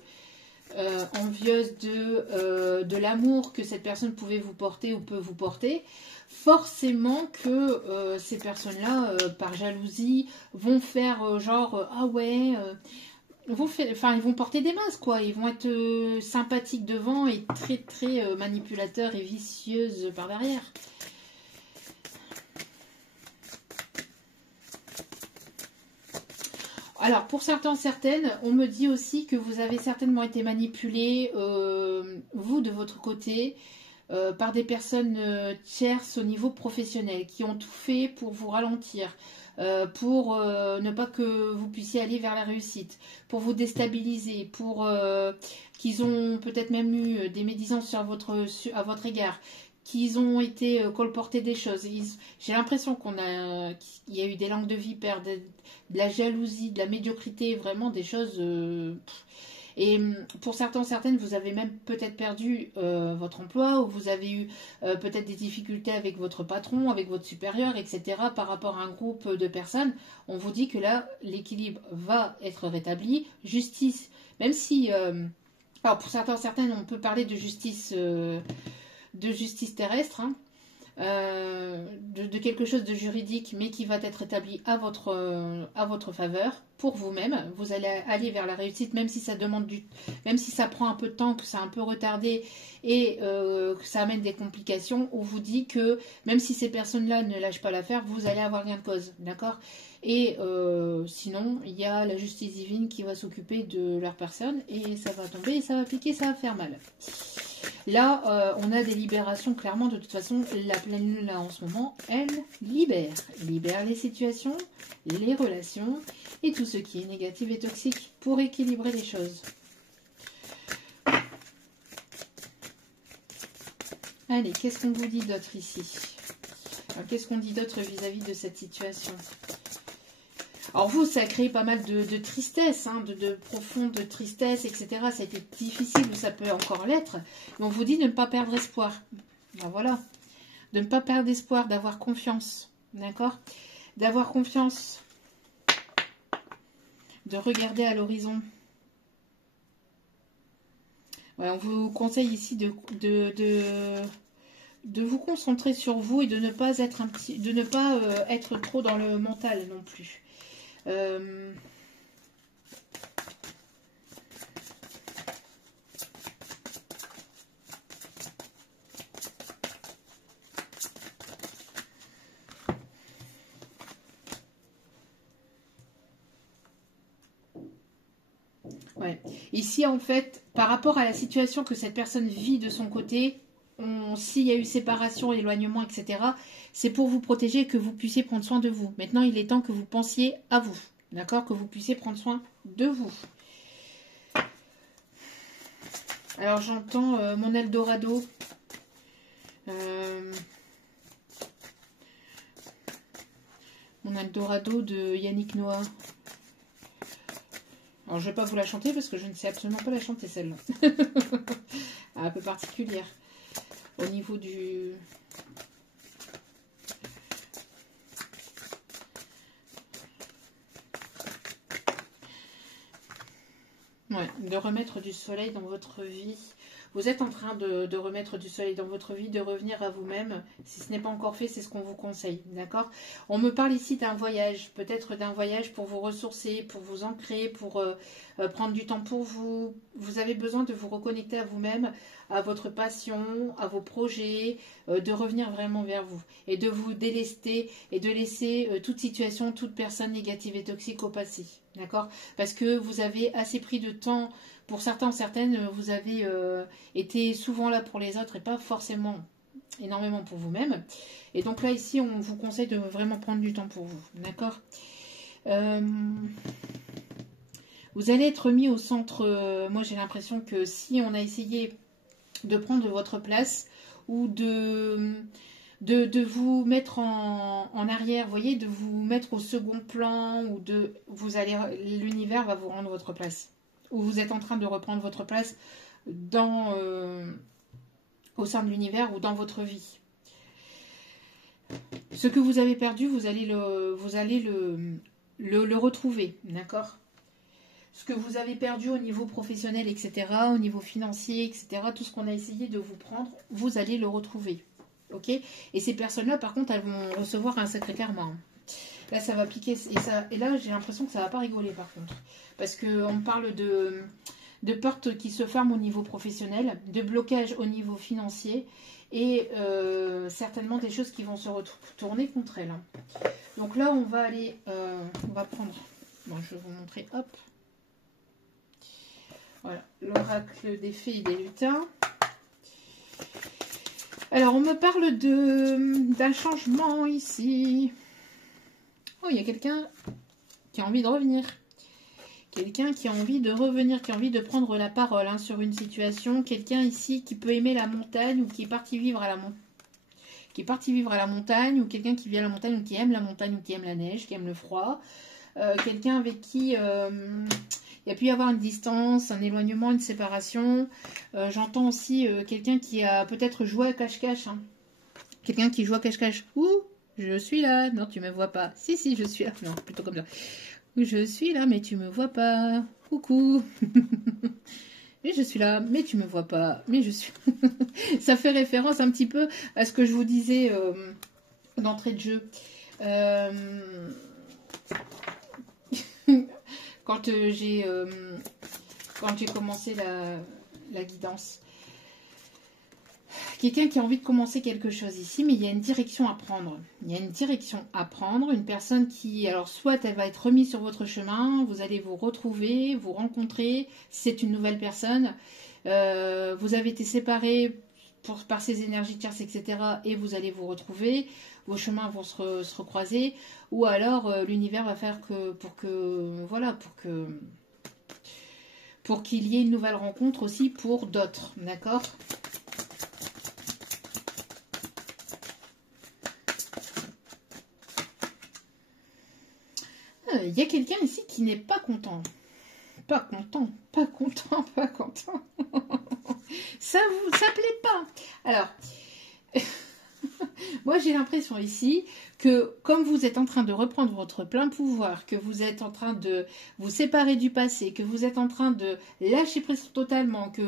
envieuse de l'amour que cette personne pouvait vous porter ou peut vous porter, forcément que ces personnes-là, par jalousie, vont faire ah ouais, ils vont porter des masques, quoi. Ils vont être sympathiques devant et très très manipulateurs et vicieuses par derrière. Alors, pour certains, certaines, on me dit aussi que vous avez certainement été manipulé, vous, de votre côté, par des personnes tierces au niveau professionnel, qui ont tout fait pour vous ralentir, pour ne pas que vous puissiez aller vers la réussite, pour vous déstabiliser, pour qu'ils ont peut-être même eu des médisances à votre égard, qu'ils ont été colportés des choses. J'ai l'impression qu'il y a eu des langues de vipère, de la jalousie, de la médiocrité, vraiment des choses. Et pour certains, certaines, vous avez même peut-être perdu votre emploi, ou vous avez eu peut-être des difficultés avec votre patron, avec votre supérieur, etc. Par rapport à un groupe de personnes. On vous dit que là, l'équilibre va être rétabli. Justice, même si... alors pour certains, certaines, on peut parler de justice terrestre, hein, de quelque chose de juridique, mais qui va être établi à votre faveur, pour vous-même. Vous allez aller vers la réussite, même si ça même si ça prend un peu de temps, que c'est un peu retardé et que ça amène des complications. On vous dit que même si ces personnes-là ne lâchent pas l'affaire, vous allez avoir gain de cause, d'accord? Et sinon, il y a la justice divine qui va s'occuper de leur personne, et ça va tomber, et ça va piquer, ça va faire mal. Là, on a des libérations, clairement. De toute façon, la pleine lune, là, en ce moment, elle libère. Libère les situations, les relations, et tout ce qui est négatif et toxique, pour équilibrer les choses. Allez, qu'est-ce qu'on vous dit d'autre ici? Qu'est-ce qu'on dit d'autre vis-à-vis de cette situation? Alors vous, ça a créé pas mal de tristesse, hein, de profonde tristesse, etc. Ça a été difficile, ou ça peut encore l'être. Mais on vous dit de ne pas perdre espoir. Ben voilà. De ne pas perdre espoir, d'avoir confiance. D'accord? D'avoir confiance. De regarder à l'horizon. Ouais, on vous conseille ici de vous concentrer sur vous, et de ne pas être être trop dans le mental non plus. Ouais. Ici, en fait, par rapport à la situation que cette personne vit de son côté, s'il y a eu séparation, éloignement, etc., c'est pour vous protéger, que vous puissiez prendre soin de vous. Maintenant, il est temps que vous pensiez à vous. D'accord? Que vous puissiez prendre soin de vous. Alors, j'entends mon Eldorado. Mon Eldorado de Yannick Noah. Alors, je ne vais pas vous la chanter parce que je ne sais absolument pas la chanter, celle-là. Un peu particulière. Au niveau du... Ouais, de remettre du soleil dans votre vie. Vous êtes en train de remettre du soleil dans votre vie, de revenir à vous-même. Si ce n'est pas encore fait, c'est ce qu'on vous conseille, d'accord? On me parle ici d'un voyage, peut-être d'un voyage pour vous ressourcer, pour vous ancrer, pour prendre du temps pour vous. Vous avez besoin de vous reconnecter à vous-même, à votre passion, à vos projets, de revenir vraiment vers vous. Et de vous délester et de laisser toute situation, toute personne négative et toxique au passé, d'accord? Parce que vous avez assez pris de temps. Pour certains, certaines, vous avez été souvent là pour les autres et pas forcément énormément pour vous-même. Et donc là, ici, on vous conseille de vraiment prendre du temps pour vous. D'accord? Vous allez être mis au centre. Moi, j'ai l'impression que si on a essayé de prendre votre place, ou de vous mettre en arrière, vous voyez, de vous mettre au second plan, ou l'univers va vous rendre votre place. Ou vous êtes en train de reprendre votre place au sein de l'univers ou dans votre vie. Ce que vous avez perdu, vous allez le retrouver, d'accord? Ce que vous avez perdu au niveau professionnel, etc., au niveau financier, etc., tout ce qu'on a essayé de vous prendre, vous allez le retrouver, ok? Et ces personnes-là, par contre, elles vont recevoir un sacré karma. Là, ça va piquer, et là, j'ai l'impression que ça va pas rigoler, par contre. Parce qu'on parle de portes qui se ferment au niveau professionnel, de blocage au niveau financier, et certainement des choses qui vont se retourner contre elles. Donc là, on va aller, on va prendre Bon, je vais vous montrer, hop. Voilà, l'oracle des fées et des lutins. Alors, on me parle d'un changement ici. Oh, il y a quelqu'un qui a envie de revenir. Quelqu'un qui a envie de revenir, qui a envie de prendre la parole hein, sur une situation. Quelqu'un ici qui peut aimer la montagne ou qui est parti vivre à la montagne. Ou quelqu'un qui vit à la montagne ou qui aime la montagne ou qui aime la neige, qui aime le froid. Quelqu'un avec qui il y a pu y avoir une distance, un éloignement, une séparation. J'entends aussi quelqu'un qui a peut-être joué à cache-cache. Hein. Quelqu'un qui joue à cache-cache. Ouh, je suis là. Non, tu me vois pas. Si, si, je suis là. Non, plutôt comme ça. Je suis là, mais tu me vois pas. Coucou. Mais je suis là, mais tu me vois pas. Mais je suis... Ça fait référence un petit peu à ce que je vous disais d'entrée de jeu. Quand j'ai commencé la guidance. Quelqu'un qui a envie de commencer quelque chose ici, mais il y a une direction à prendre. Il y a une direction à prendre. Une personne qui, alors soit elle va être remise sur votre chemin, vous allez vous retrouver, vous rencontrer, c'est une nouvelle personne. Vous avez été séparés par ces énergies tierces, etc. Et vous allez vous retrouver. Vos chemins vont se recroiser. Ou alors l'univers va faire que pour qu'il y ait une nouvelle rencontre aussi pour d'autres. D'accord ? Il y a quelqu'un ici qui n'est pas content. Pas content. Ça plaît pas. Alors, moi j'ai l'impression ici que comme vous êtes en train de reprendre votre plein pouvoir, que vous êtes en train de vous séparer du passé, que vous êtes en train de lâcher prise totalement, que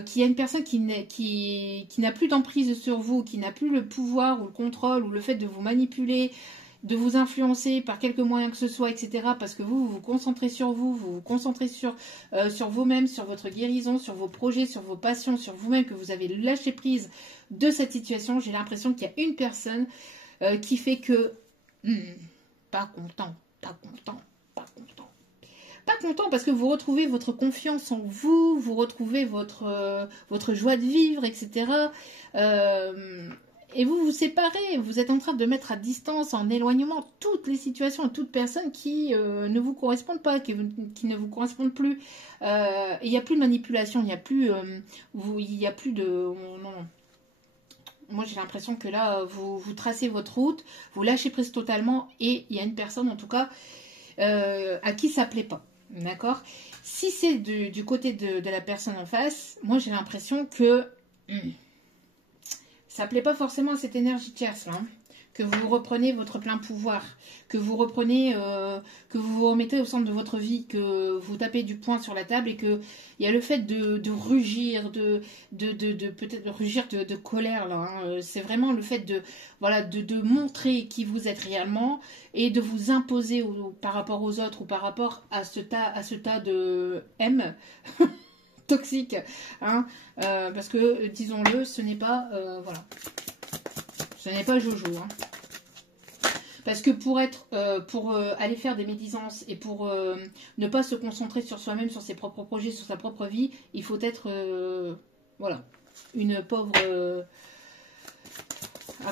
qu'il y a une personne qui n'a plus d'emprise sur vous, qui n'a plus le pouvoir ou le contrôle ou le fait de vous manipuler, de vous influencer par quelque moyen que ce soit, etc. Parce que vous vous concentrez sur vous, vous vous concentrez sur vous-même, sur votre guérison, sur vos projets, sur vos passions, sur vous-même, que vous avez lâché prise de cette situation. J'ai l'impression qu'il y a une personne qui fait que pas content parce que vous retrouvez votre confiance en vous, vous retrouvez votre joie de vivre, etc. Et vous vous séparez, vous êtes en train de mettre à distance, en éloignement, toutes les situations, toutes personnes qui ne vous correspondent pas, qui ne vous correspondent plus. Il n'y a plus de manipulation, il n'y a plus, de... non. Moi j'ai l'impression que là, vous tracez votre route, vous lâchez prise totalement et il y a une personne en tout cas à qui ça ne plaît pas. D'accord ? Si c'est du côté de la personne en face, moi j'ai l'impression que... ça ne plaît pas forcément à cette énergie tierce là, hein, que vous reprenez votre plein pouvoir, que vous reprenez, que vous vous remettez au centre de votre vie, que vous tapez du poing sur la table et que il y a le fait de rugir, peut-être rugir de colère là. Hein, c'est vraiment le fait de montrer qui vous êtes réellement et de vous imposer par rapport aux autres ou par rapport à ce tas de M. Toxique, hein, parce que disons-le, ce n'est pas ce n'est pas Jojo, hein. Parce que pour aller faire des médisances et pour ne pas se concentrer sur soi-même, sur ses propres projets, sur sa propre vie, il faut être un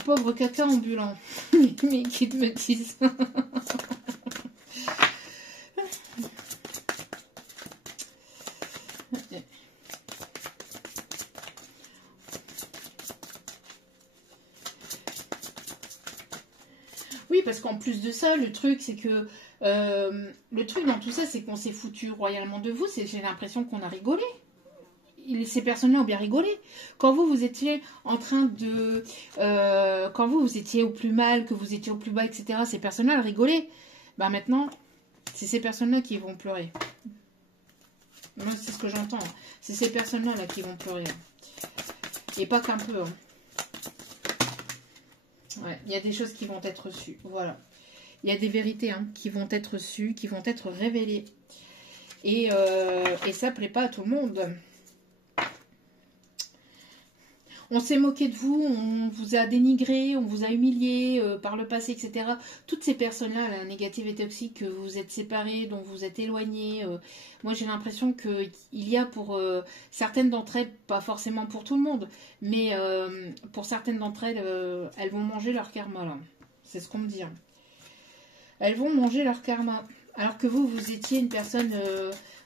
pauvre caca ambulant. Mais qui me disent Oui, parce qu'en plus de ça, le truc, c'est que le truc dans tout ça, c'est qu'on s'est foutu royalement de vous. J'ai l'impression qu'on a rigolé. Ces personnes-là ont bien rigolé. Quand vous étiez en train de... quand vous étiez au plus mal, que vous étiez au plus bas, etc., ces personnes-là, elles rigolaient. Bah maintenant, c'est ces personnes-là qui vont pleurer. Moi, c'est ce que j'entends. C'est ces personnes-là là, qui vont pleurer. Et pas qu'un peu. Hein. Ouais, il y a des choses qui vont être sues. Voilà. Il y a des vérités qui vont être sues, qui vont être révélées. Et ça ne plaît pas à tout le monde. On s'est moqué de vous, on vous a dénigré, on vous a humilié par le passé, etc. Toutes ces personnes-là, là, négatives et toxiques, que vous êtes séparés, dont vous êtes éloignés, moi j'ai l'impression qu'il y a pour certaines d'entre elles, pas forcément pour tout le monde, mais pour certaines d'entre elles, elles vont manger leur karma, là. C'est ce qu'on me dit. Hein. Elles vont manger leur karma. Alors que vous, vous étiez une personne,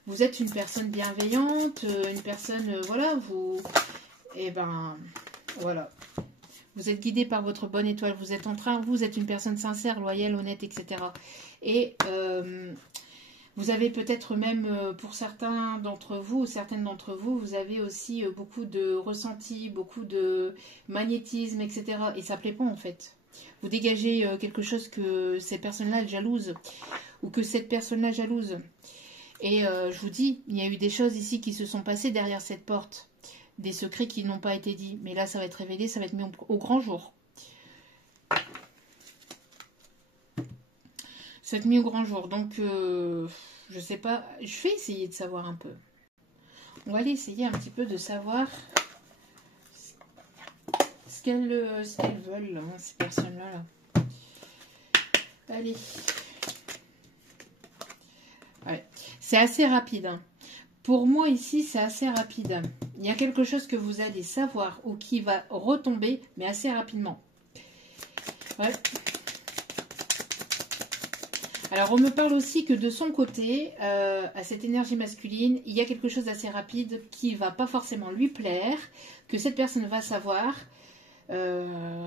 vous êtes une personne bienveillante, une personne, voilà, vous... Et ben, voilà. Vous êtes guidé par votre bonne étoile. Vous êtes vous êtes une personne sincère, loyale, honnête, etc. Et vous avez peut-être même, pour certains d'entre vous, ou certaines d'entre vous, vous avez aussi beaucoup de ressenti, beaucoup de magnétisme, etc. Et ça ne plaît pas en fait. Vous dégagez quelque chose que ces personnes-là jalousent, ou que cette personne-là jalouse. Et je vous dis, il y a eu des choses ici qui se sont passées derrière cette porte. Des secrets qui n'ont pas été dits. Mais là, ça va être révélé, ça va être mis au grand jour. Ça va être mis au grand jour. Donc, je sais pas. Je vais essayer de savoir un peu. On va aller essayer un petit peu de savoir ce qu'elles veulent, là, ces personnes-là. Là. Allez. Ouais. C'est assez rapide. Hein. Pour moi, ici, c'est assez rapide. Il y a quelque chose que vous allez savoir ou qui va retomber, mais assez rapidement. Ouais. Alors, on me parle aussi que de son côté, à cette énergie masculine, il y a quelque chose d'assez rapide qui ne va pas forcément lui plaire, que cette personne va savoir. Le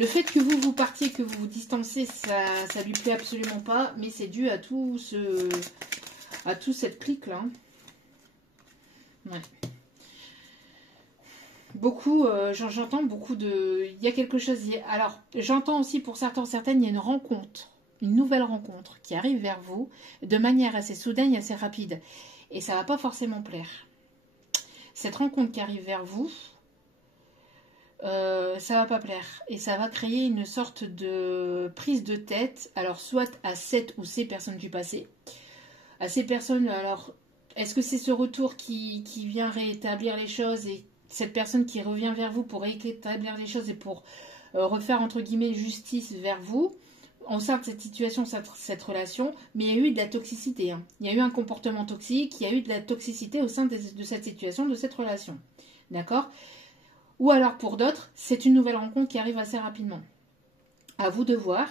fait que vous partiez, que vous vous distancez, ça ne lui plaît absolument pas, mais c'est dû à tout cette clique-là. Ouais. Beaucoup, j'entends beaucoup de... Il y a quelque chose... Alors, j'entends aussi pour certaines, il y a une nouvelle rencontre qui arrive vers vous de manière assez soudaine et assez rapide. Et ça ne va pas forcément plaire. Cette rencontre qui arrive vers vous, ça ne va pas plaire. Et ça va créer une sorte de prise de tête, alors soit à cette ou ces personnes du passé. À ces personnes, alors, est-ce que c'est ce retour qui vient rétablir les choses et cette personne qui revient vers vous pour rétablir les choses et pour refaire, entre guillemets, justice vers vous, on sort de cette situation, cette relation, mais il y a eu de la toxicité. Hein. Il y a eu un comportement toxique, il y a eu de la toxicité au sein de cette situation, de cette relation. D'accord ? Ou alors, pour d'autres, c'est une nouvelle rencontre qui arrive assez rapidement. À vous de voir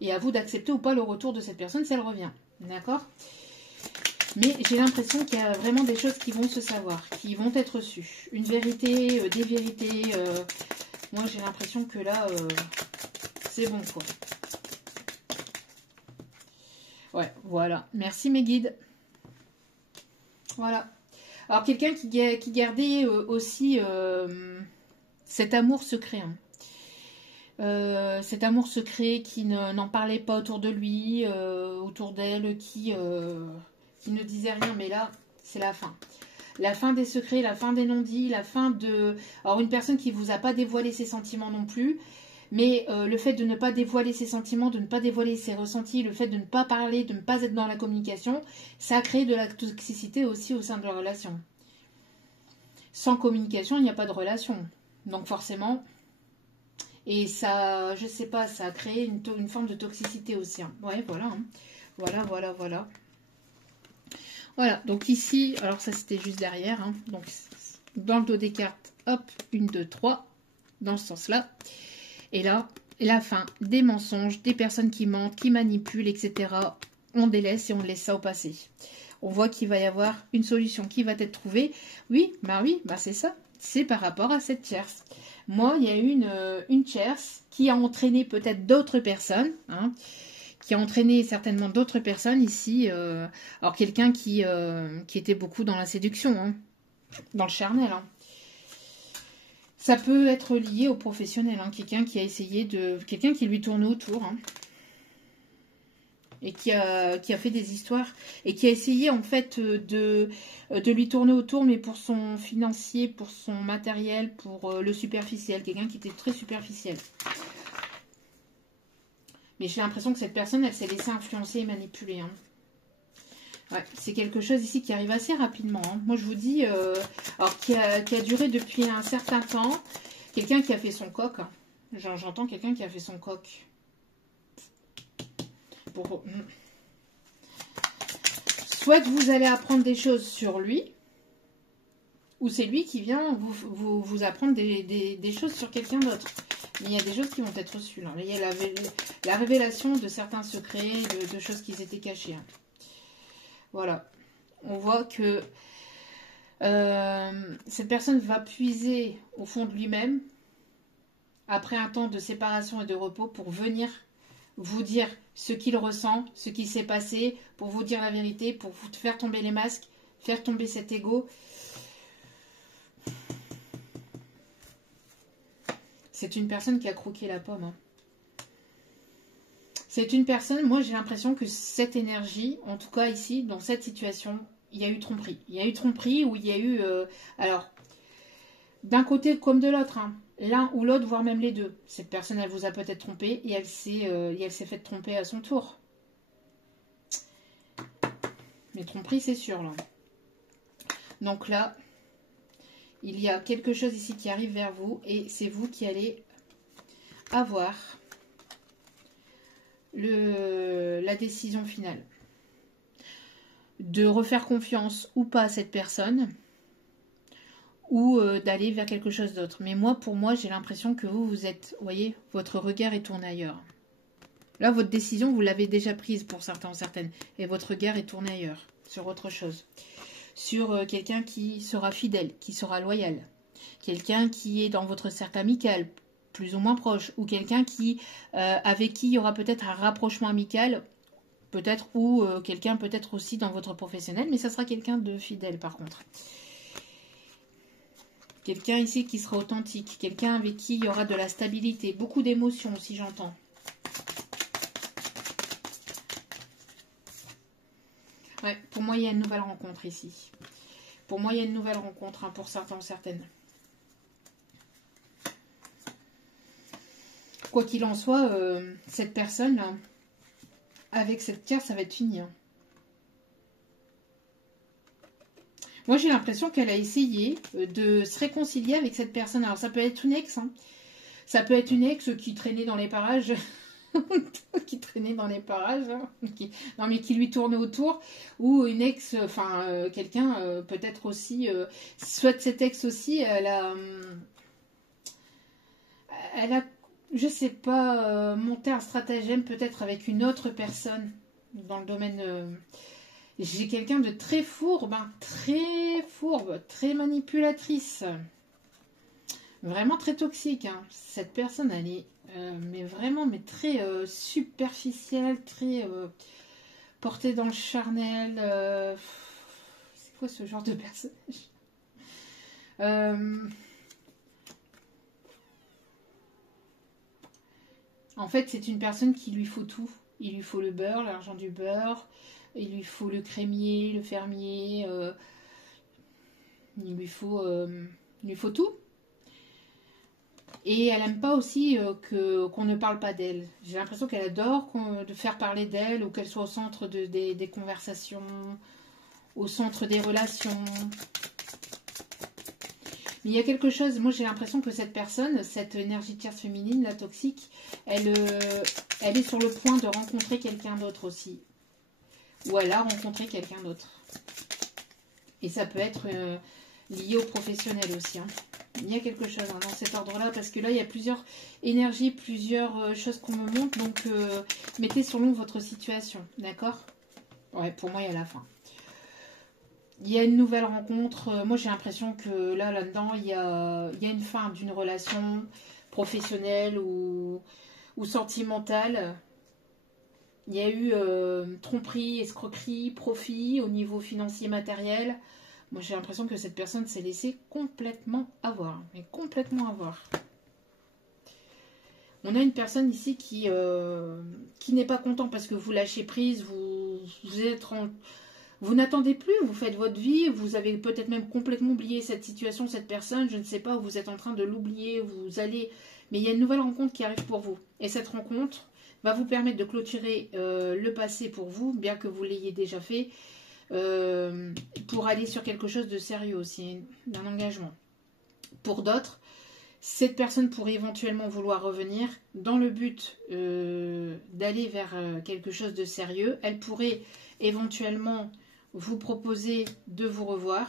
et à vous d'accepter ou pas le retour de cette personne si elle revient. D'accord ? Mais j'ai l'impression qu'il y a vraiment des choses qui vont se savoir, qui vont être sues. Une vérité, des vérités. Moi, j'ai l'impression que là, c'est bon, quoi. Ouais, voilà. Merci, mes guides. Voilà. Alors, quelqu'un qui gardait aussi cet amour secret. Hein. Cet amour secret qui n'en parlait pas autour de lui, autour d'elle, qui ne disait rien, mais là, c'est la fin. La fin des secrets, la fin des non-dits, la fin de... Alors, une personne qui ne vous a pas dévoilé ses sentiments non plus, mais le fait de ne pas dévoiler ses sentiments, de ne pas dévoiler ses ressentis, le fait de ne pas parler, de ne pas être dans la communication, ça a créé de la toxicité aussi au sein de la relation. Sans communication, il n'y a pas de relation. Donc, forcément... Et ça, je sais pas, ça a créé une forme de toxicité aussi. Hein. Ouais, voilà. Hein. Voilà. Voilà, donc ici, alors ça c'était juste derrière. Hein. Donc, dans le dos des cartes, hop, 1, 2, 3, dans ce sens-là. Et là, la fin, des mensonges, des personnes qui mentent, qui manipulent, etc. On délaisse et on laisse ça au passé. On voit qu'il va y avoir une solution qui va être trouvée. Oui, c'est ça. C'est par rapport à cette tierce. Moi, il y a eu une tierce qui a entraîné peut-être d'autres personnes, hein, qui a entraîné certainement d'autres personnes ici. Alors, quelqu'un qui était beaucoup dans la séduction, hein, dans le charnel. Hein. Ça peut être lié au professionnel, hein, quelqu'un qui a essayé de... Quelqu'un qui lui tourne autour, hein, et qui a fait des histoires, et qui a essayé en fait de lui tourner autour, mais pour son financier, pour son matériel, pour le superficiel, quelqu'un qui était très superficiel. Mais j'ai l'impression que cette personne, elle s'est laissée influencer et manipuler. Hein. Ouais, c'est quelque chose ici qui arrive assez rapidement. Hein. Moi, je vous dis, alors qui a duré depuis un certain temps. Quelqu'un qui a fait son coq. Hein. J'entends quelqu'un qui a fait son coq. Soit que vous allez apprendre des choses sur lui, ou c'est lui qui vient vous apprendre des choses sur quelqu'un d'autre. Mais il y a des choses qui vont être reçues. Là. Il y a la révélation de certains secrets, de choses qui étaient cachées. Hein. Voilà. On voit que cette personne va puiser au fond de lui-même, après un temps de séparation et de repos, pour venir vous dire ce qu'il ressent, ce qui s'est passé, pour vous dire la vérité, pour vous faire tomber les masques, faire tomber cet ego. C'est une personne qui a croqué la pomme. Hein. C'est une personne, moi j'ai l'impression que cette énergie, en tout cas ici, dans cette situation, il y a eu tromperie. Il y a eu tromperie où il y a eu... alors, d'un côté comme de l'autre, hein, l'un ou l'autre, voire même les deux. Cette personne, elle vous a peut-être trompé et elle s'est fait tromper à son tour. Mais tromperie, c'est sûr, là. Donc là, il y a quelque chose ici qui arrive vers vous et c'est vous qui allez avoir la décision finale. De refaire confiance ou pas à cette personne ou d'aller vers quelque chose d'autre. Mais moi, pour moi, j'ai l'impression que vous êtes, vous voyez, votre regard est tourné ailleurs. Là, votre décision, vous l'avez déjà prise pour certains ou certaines. Et votre regard est tourné ailleurs, sur autre chose. Sur quelqu'un qui sera fidèle, qui sera loyal. Quelqu'un qui est dans votre cercle amical, plus ou moins proche. Ou quelqu'un qui, avec qui il y aura peut-être un rapprochement amical, peut-être, ou quelqu'un peut-être aussi dans votre professionnel. Mais ça sera quelqu'un de fidèle, par contre. Quelqu'un ici qui sera authentique. Quelqu'un avec qui il y aura de la stabilité. Beaucoup d'émotions aussi, j'entends. Ouais, pour moi, il y a une nouvelle rencontre ici. Pour moi, il y a une nouvelle rencontre, hein, pour certains ou certaines. Quoi qu'il en soit, cette personne-là, avec cette carte, ça va être fini. Hein. Moi, j'ai l'impression qu'elle a essayé de se réconcilier avec cette personne. Alors, ça peut être une ex. Hein. Ça peut être une ex qui traînait dans les parages. Qui traînait dans les parages. Hein. Non, mais qui lui tournait autour. Ou une ex, enfin, quelqu'un, peut-être aussi... soit cette ex aussi, elle a, je sais pas, monté un stratagème peut-être avec une autre personne dans le domaine... J'ai quelqu'un de très fourbe, hein, très manipulatrice. Vraiment très toxique. Hein. Cette personne, elle est mais vraiment mais très superficielle, très portée dans le charnel. C'est quoi ce genre de personnage En fait, c'est une personne qui lui faut tout. Il lui faut le beurre, l'argent du beurre. Il lui faut le crémier, le fermier. Il lui faut tout. Et elle n'aime pas aussi qu'on ne parle pas d'elle. J'ai l'impression qu'elle adore de faire parler d'elle ou qu'elle soit au centre des conversations, au centre des relations. Mais il y a quelque chose, moi j'ai l'impression que cette personne, cette énergie tierce féminine, la toxique, elle est sur le point de rencontrer quelqu'un d'autre aussi. Ou elle a rencontré quelqu'un d'autre. Et ça peut être lié au professionnel aussi. Hein. Il y a quelque chose hein, dans cet ordre-là, parce que là, il y a plusieurs énergies, plusieurs choses qu'on me montre. Donc, mettez sur l'ombre votre situation, d'accord? Ouais, pour moi, il y a la fin. Il y a une nouvelle rencontre. Moi, j'ai l'impression que là-dedans, il y a une fin d'une relation professionnelle ou sentimentale. Il y a eu tromperie, escroquerie, profit au niveau financier matériel. Moi, j'ai l'impression que cette personne s'est laissée complètement avoir. Mais complètement avoir. On a une personne ici qui n'est pas content parce que vous lâchez prise, vous n'attendez plus, vous faites votre vie, vous avez peut-être même complètement oublié cette situation, cette personne, je ne sais pas, vous êtes en train de l'oublier, vous allez... Mais il y a une nouvelle rencontre qui arrive pour vous. Et cette rencontre va vous permettre de clôturer le passé pour vous, bien que vous l'ayez déjà fait. pour aller sur quelque chose de sérieux aussi, d'un engagement. Pour d'autres, cette personne pourrait éventuellement vouloir revenir dans le but d'aller vers quelque chose de sérieux. Elle pourrait éventuellement vous proposer de vous revoir.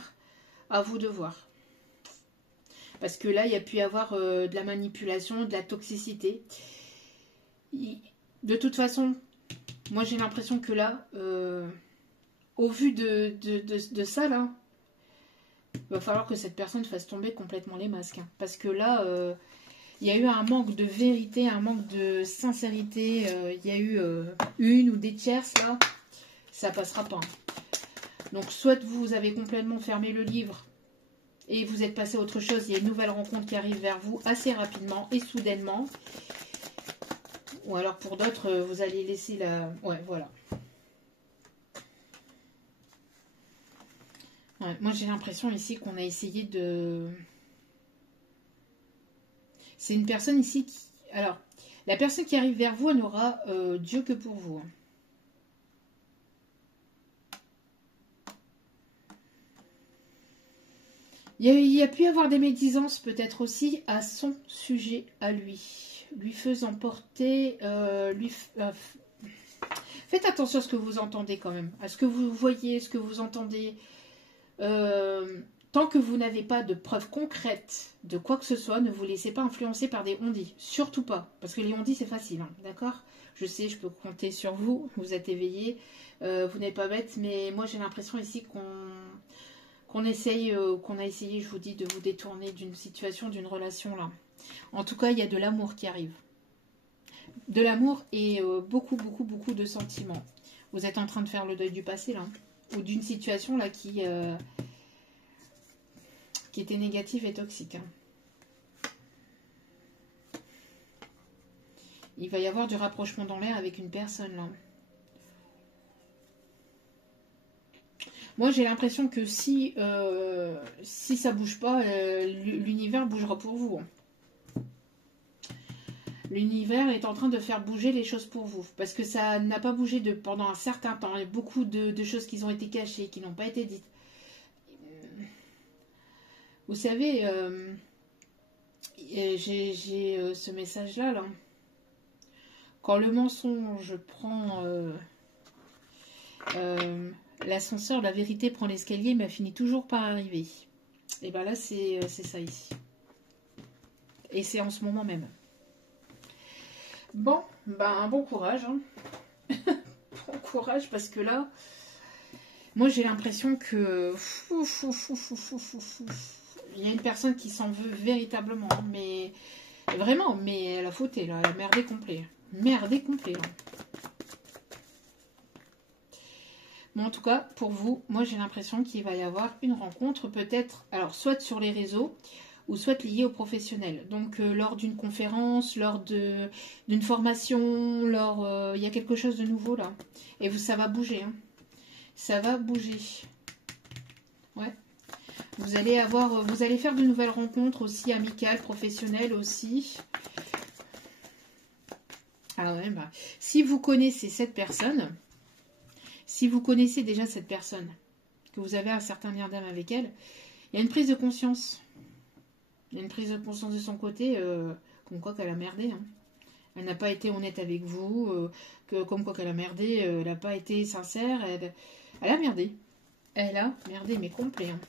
À vous de voir. Parce que là, il y a pu y avoir de la manipulation, de la toxicité. De toute façon, moi j'ai l'impression que là, au vu de ça, là, il va falloir que cette personne fasse tomber complètement les masques. Hein. Parce que là, il y a eu un manque de vérité, un manque de sincérité. Il y a eu une ou des tierces, là, ça passera pas. Hein. Donc, soit vous avez complètement fermé le livre et vous êtes passé à autre chose. Il y a une nouvelle rencontre qui arrive vers vous assez rapidement et soudainement. Ou alors, pour d'autres, vous allez laisser la... Ouais, voilà. Ouais, moi, j'ai l'impression ici qu'on a essayé de... C'est une personne ici qui... Alors, la personne qui arrive vers vous, elle n'aura Dieu que pour vous. Il y a pu y avoir des médisances peut-être aussi à son sujet, à lui. Lui faisant porter... Faites attention à ce que vous entendez quand même. À ce que vous voyez, ce que vous entendez. Tant que vous n'avez pas de preuves concrètes de quoi que ce soit, ne vous laissez pas influencer par des on-dit. Surtout pas. Parce que les on-dit, c'est facile. Hein, d'accord ? Je sais, je peux compter sur vous. Vous êtes éveillés. Vous n'êtes pas bête. Mais moi, j'ai l'impression ici qu'on a essayé, je vous dis, de vous détourner d'une situation, d'une relation là. En tout cas, il y a de l'amour qui arrive. De l'amour et beaucoup, beaucoup, beaucoup de sentiments. Vous êtes en train de faire le deuil du passé là. Ou d'une situation là qui était négative et toxique. Hein. Il va y avoir du rapprochement dans l'air avec une personne là. Moi, j'ai l'impression que si ça bouge pas, l'univers bougera pour vous. L'univers est en train de faire bouger les choses pour vous. Parce que ça n'a pas bougé pendant un certain temps. Il y a beaucoup de choses qui ont été cachées, qui n'ont pas été dites. Vous savez, j'ai ce message-là. Là. Quand le mensonge prend... l'ascenseur, la vérité prend l'escalier, mais finit toujours par arriver. Et bien là, c'est ça ici. Et c'est en ce moment même. Bon, ben bon courage. Hein. Bon courage, parce que là, moi j'ai l'impression que... Il y a une personne qui s'en veut véritablement, mais... Vraiment, mais elle a fauté, là. Elle a merdé complet. Merdé complet, là. Mais en tout cas, pour vous, moi j'ai l'impression qu'il va y avoir une rencontre peut-être, alors soit sur les réseaux, ou soit liée aux professionnels. Donc lors d'une conférence, lors d'une formation, il y a quelque chose de nouveau là. Et ça va bouger. Hein. Ça va bouger. Ouais. Vous allez faire de nouvelles rencontres aussi amicales, professionnelles aussi. Ah ouais, bah, si vous connaissez cette personne... Si vous connaissez déjà cette personne, que vous avez un certain lien d'âme avec elle, il y a une prise de conscience. Il y a une prise de conscience de son côté, comme quoi qu'elle a merdé. Hein. Elle n'a pas été honnête avec vous, comme quoi qu'elle a merdé, elle n'a pas été sincère, elle a merdé. Elle a merdé, mais complet. Hein.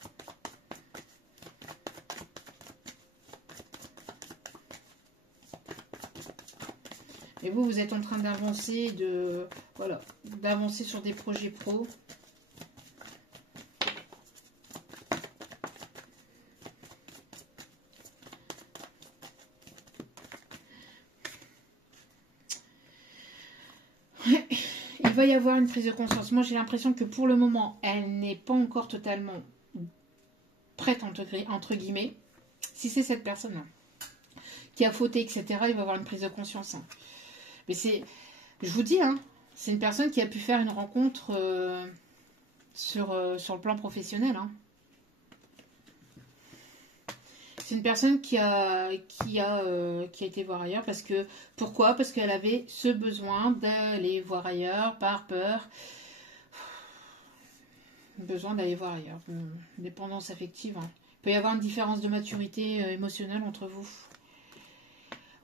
Et vous êtes en train d'avancer, d'avancer sur des projets pro. Il va y avoir une prise de conscience. Moi, j'ai l'impression que pour le moment, elle n'est pas encore totalement prête, entre guillemets. Si c'est cette personne-là qui a fauté, etc., il va y avoir une prise de conscience. Hein. Mais je vous dis, hein, c'est une personne qui a pu faire une rencontre sur le plan professionnel. Hein. C'est une personne qui a été voir ailleurs parce que... Pourquoi ? Parce qu'elle avait ce besoin d'aller voir ailleurs par peur. besoin d'aller voir ailleurs. Dépendance affective. Hein. Il peut y avoir une différence de maturité émotionnelle entre vous.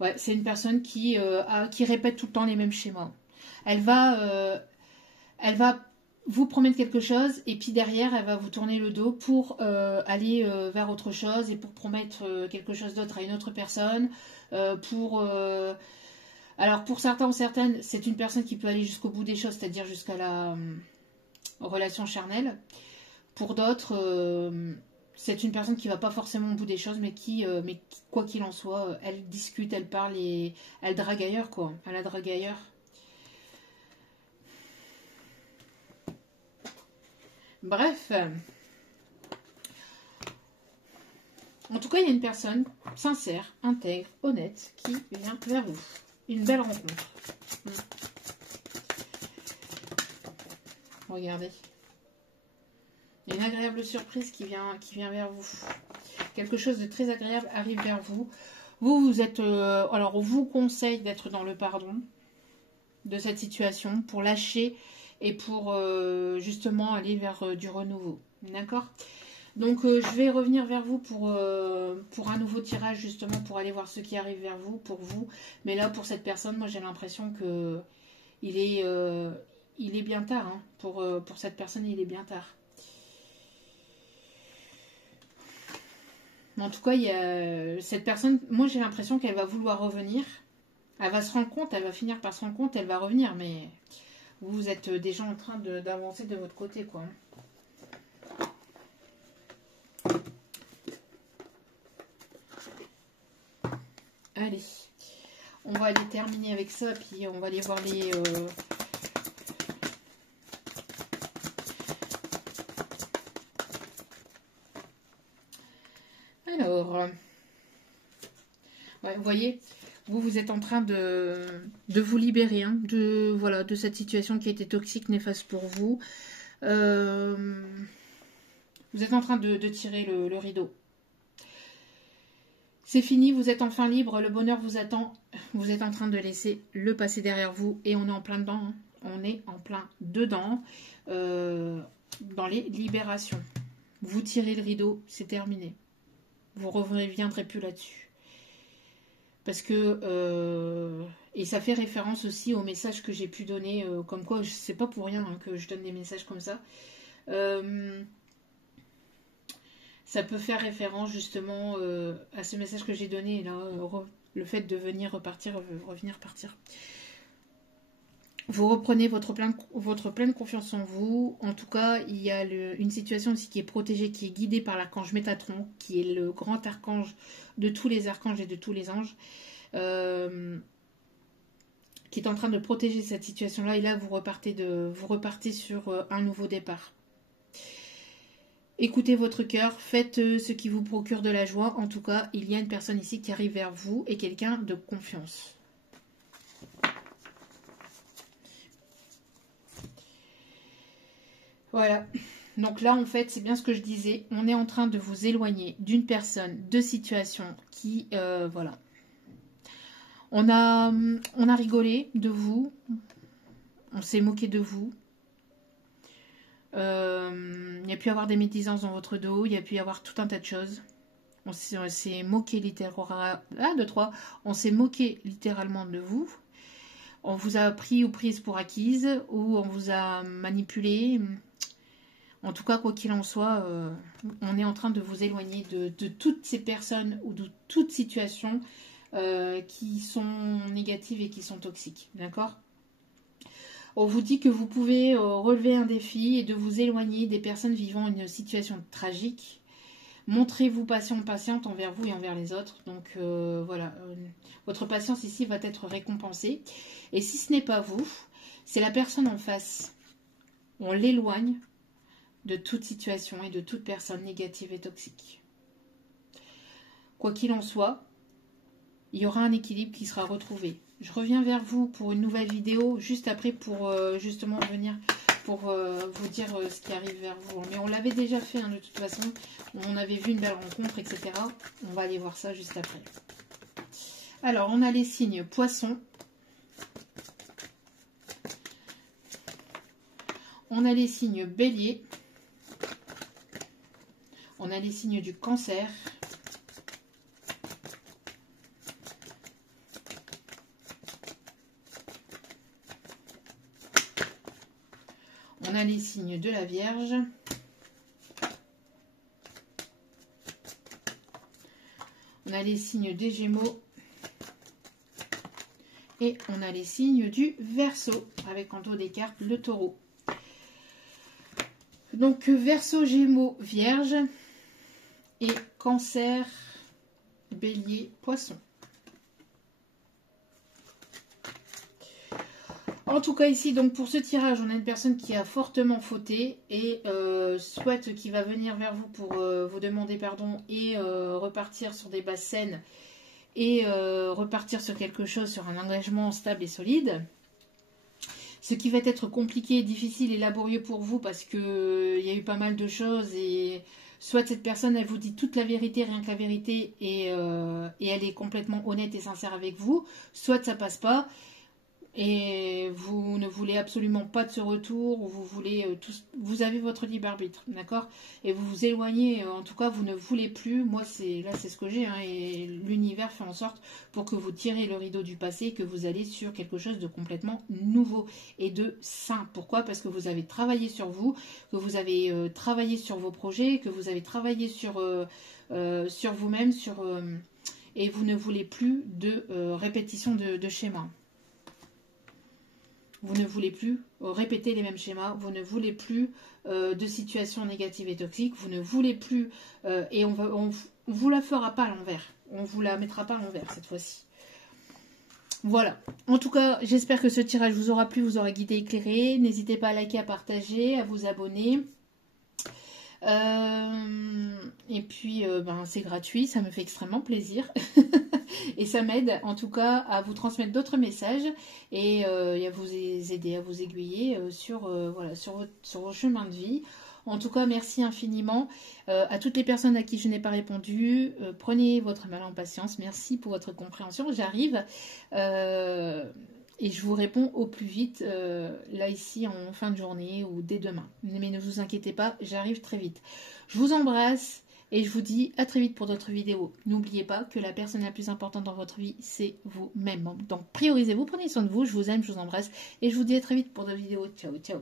Ouais, c'est une personne qui répète tout le temps les mêmes schémas. Elle va vous promettre quelque chose et puis derrière, elle va vous tourner le dos pour aller vers autre chose et pour promettre quelque chose d'autre à une autre personne. Alors pour certains ou certaines, c'est une personne qui peut aller jusqu'au bout des choses, c'est-à-dire jusqu'à la relation charnelle. Pour d'autres, c'est une personne qui va pas forcément au bout des choses, mais qui quoi qu'il en soit, elle discute, elle parle et elle drague ailleurs, quoi. Elle la drague ailleurs. Bref. En tout cas, il y a une personne sincère, intègre, honnête, qui vient vers vous. Une belle rencontre. Regardez. Il y a une agréable surprise qui vient vers vous. Quelque chose de très agréable arrive vers vous. Vous êtes... alors, on vous conseille d'être dans le pardon de cette situation pour lâcher et pour justement aller vers du renouveau. D'accord ? Donc, je vais revenir vers vous pour un nouveau tirage, justement, pour aller voir ce qui arrive vers vous, pour vous. Mais là, pour cette personne, moi, j'ai l'impression que il est bien tard. Hein. Pour cette personne, il est bien tard. En tout cas, il y a cette personne, moi, j'ai l'impression qu'elle va vouloir revenir. Elle va se rendre compte, elle va finir par se rendre compte, elle va revenir. Mais vous êtes déjà en train d'avancer de votre côté, quoi. Allez, on va aller terminer avec ça, puis on va aller voir les... Alors, ouais, vous voyez, vous êtes en train de vous libérer hein, de cette situation qui était toxique, néfaste pour vous. Vous êtes en train de tirer le rideau. C'est fini, vous êtes enfin libre, le bonheur vous attend. Vous êtes en train de laisser le passé derrière vous et on est en plein dedans. Hein. On est en plein dedans dans les libérations. Vous tirez le rideau, c'est terminé. Vous ne reviendrez plus là-dessus. Parce que... et ça fait référence aussi au message que j'ai pu donner, comme quoi, c'est pas pour rien hein, que je donne des messages comme ça. Ça peut faire référence justement à ce message que j'ai donné, là, le fait de venir revenir partir. Vous reprenez votre pleine confiance en vous. En tout cas, il y a une situation aussi qui est protégée, qui est guidée par l'archange Métatron, qui est le grand archange de tous les archanges et de tous les anges, qui est en train de protéger cette situation-là. Et là, vous repartez sur un nouveau départ. Écoutez votre cœur, faites ce qui vous procure de la joie. En tout cas, il y a une personne ici qui arrive vers vous et quelqu'un de confiance. Voilà. Donc là, en fait, c'est bien ce que je disais. On est en train de vous éloigner d'une personne, de situation qui, voilà. On a rigolé de vous. On s'est moqué de vous. Il y a pu y avoir des médisances dans votre dos, il y a pu y avoir tout un tas de choses. On s'est moqué littéralement. On s'est moqué littéralement de vous. On vous a pris ou prise pour acquise, ou on vous a manipulé. En tout cas, quoi qu'il en soit, on est en train de vous éloigner de toutes ces personnes ou de toutes situations qui sont négatives et qui sont toxiques. D'accord ? On vous dit que vous pouvez relever un défi et de vous éloigner des personnes vivant une situation tragique. Montrez-vous patiente envers vous et envers les autres. Donc voilà, votre patience ici va être récompensée. Et si ce n'est pas vous, c'est la personne en face. On l'éloigne de toute situation et de toute personne négative et toxique. Quoi qu'il en soit, il y aura un équilibre qui sera retrouvé. Je reviens vers vous pour une nouvelle vidéo, juste après pour justement venir pour vous dire ce qui arrive vers vous. Mais on l'avait déjà fait hein, de toute façon. On avait vu une belle rencontre, etc. On va aller voir ça juste après. Alors, on a les signes Poisson. On a les signes Bélier. On a les signes du Cancer. On a les signes de la Vierge. On a les signes des Gémeaux. Et on a les signes du Verseau, avec en dos des cartes le Taureau. Donc Verseau, Gémeaux, Vierge et Cancer, Bélier, Poisson. En tout cas ici, donc pour ce tirage, on a une personne qui a fortement fauté et souhaite qui va venir vers vous pour vous demander pardon et repartir sur des bases saines et repartir sur quelque chose, sur un engagement stable et solide. Ce qui va être compliqué, difficile et laborieux pour vous parce que il y a eu pas mal de choses et soit cette personne, elle vous dit toute la vérité, rien que la vérité et elle est complètement honnête et sincère avec vous, soit ça passe pas. Et vous ne voulez absolument pas de ce retour, ou vous voulez vous avez votre libre arbitre, d'accord? Et vous vous éloignez, en tout cas vous ne voulez plus, moi c'est ce que j'ai, hein, et l'univers fait en sorte pour que vous tirez le rideau du passé, que vous allez sur quelque chose de complètement nouveau et de sain. Pourquoi? Parce que vous avez travaillé sur vous, que vous avez travaillé sur vos projets, que vous avez travaillé sur vous-même, et vous ne voulez plus de répétition de schémas. Vous ne voulez plus répéter les mêmes schémas, vous ne voulez plus de situations négatives et toxiques, vous ne voulez plus, et on vous la fera pas à l'envers, on vous la mettra pas à l'envers cette fois-ci. Voilà, en tout cas, j'espère que ce tirage vous aura plu, vous aura guidé, éclairé. N'hésitez pas à liker, à partager, à vous abonner. Et puis, c'est gratuit, ça me fait extrêmement plaisir. Et ça m'aide en tout cas à vous transmettre d'autres messages et à vous aider, à vous aiguiller sur vos chemins de vie. En tout cas, merci infiniment à toutes les personnes à qui je n'ai pas répondu. Prenez votre mal en patience. Merci pour votre compréhension. J'arrive et je vous réponds au plus vite, là ici en fin de journée ou dès demain. Mais ne vous inquiétez pas, j'arrive très vite. Je vous embrasse. Et je vous dis à très vite pour d'autres vidéos. N'oubliez pas que la personne la plus importante dans votre vie, c'est vous-même. Donc priorisez-vous, prenez soin de vous. Je vous aime, je vous embrasse. Et je vous dis à très vite pour d'autres vidéos. Ciao, ciao.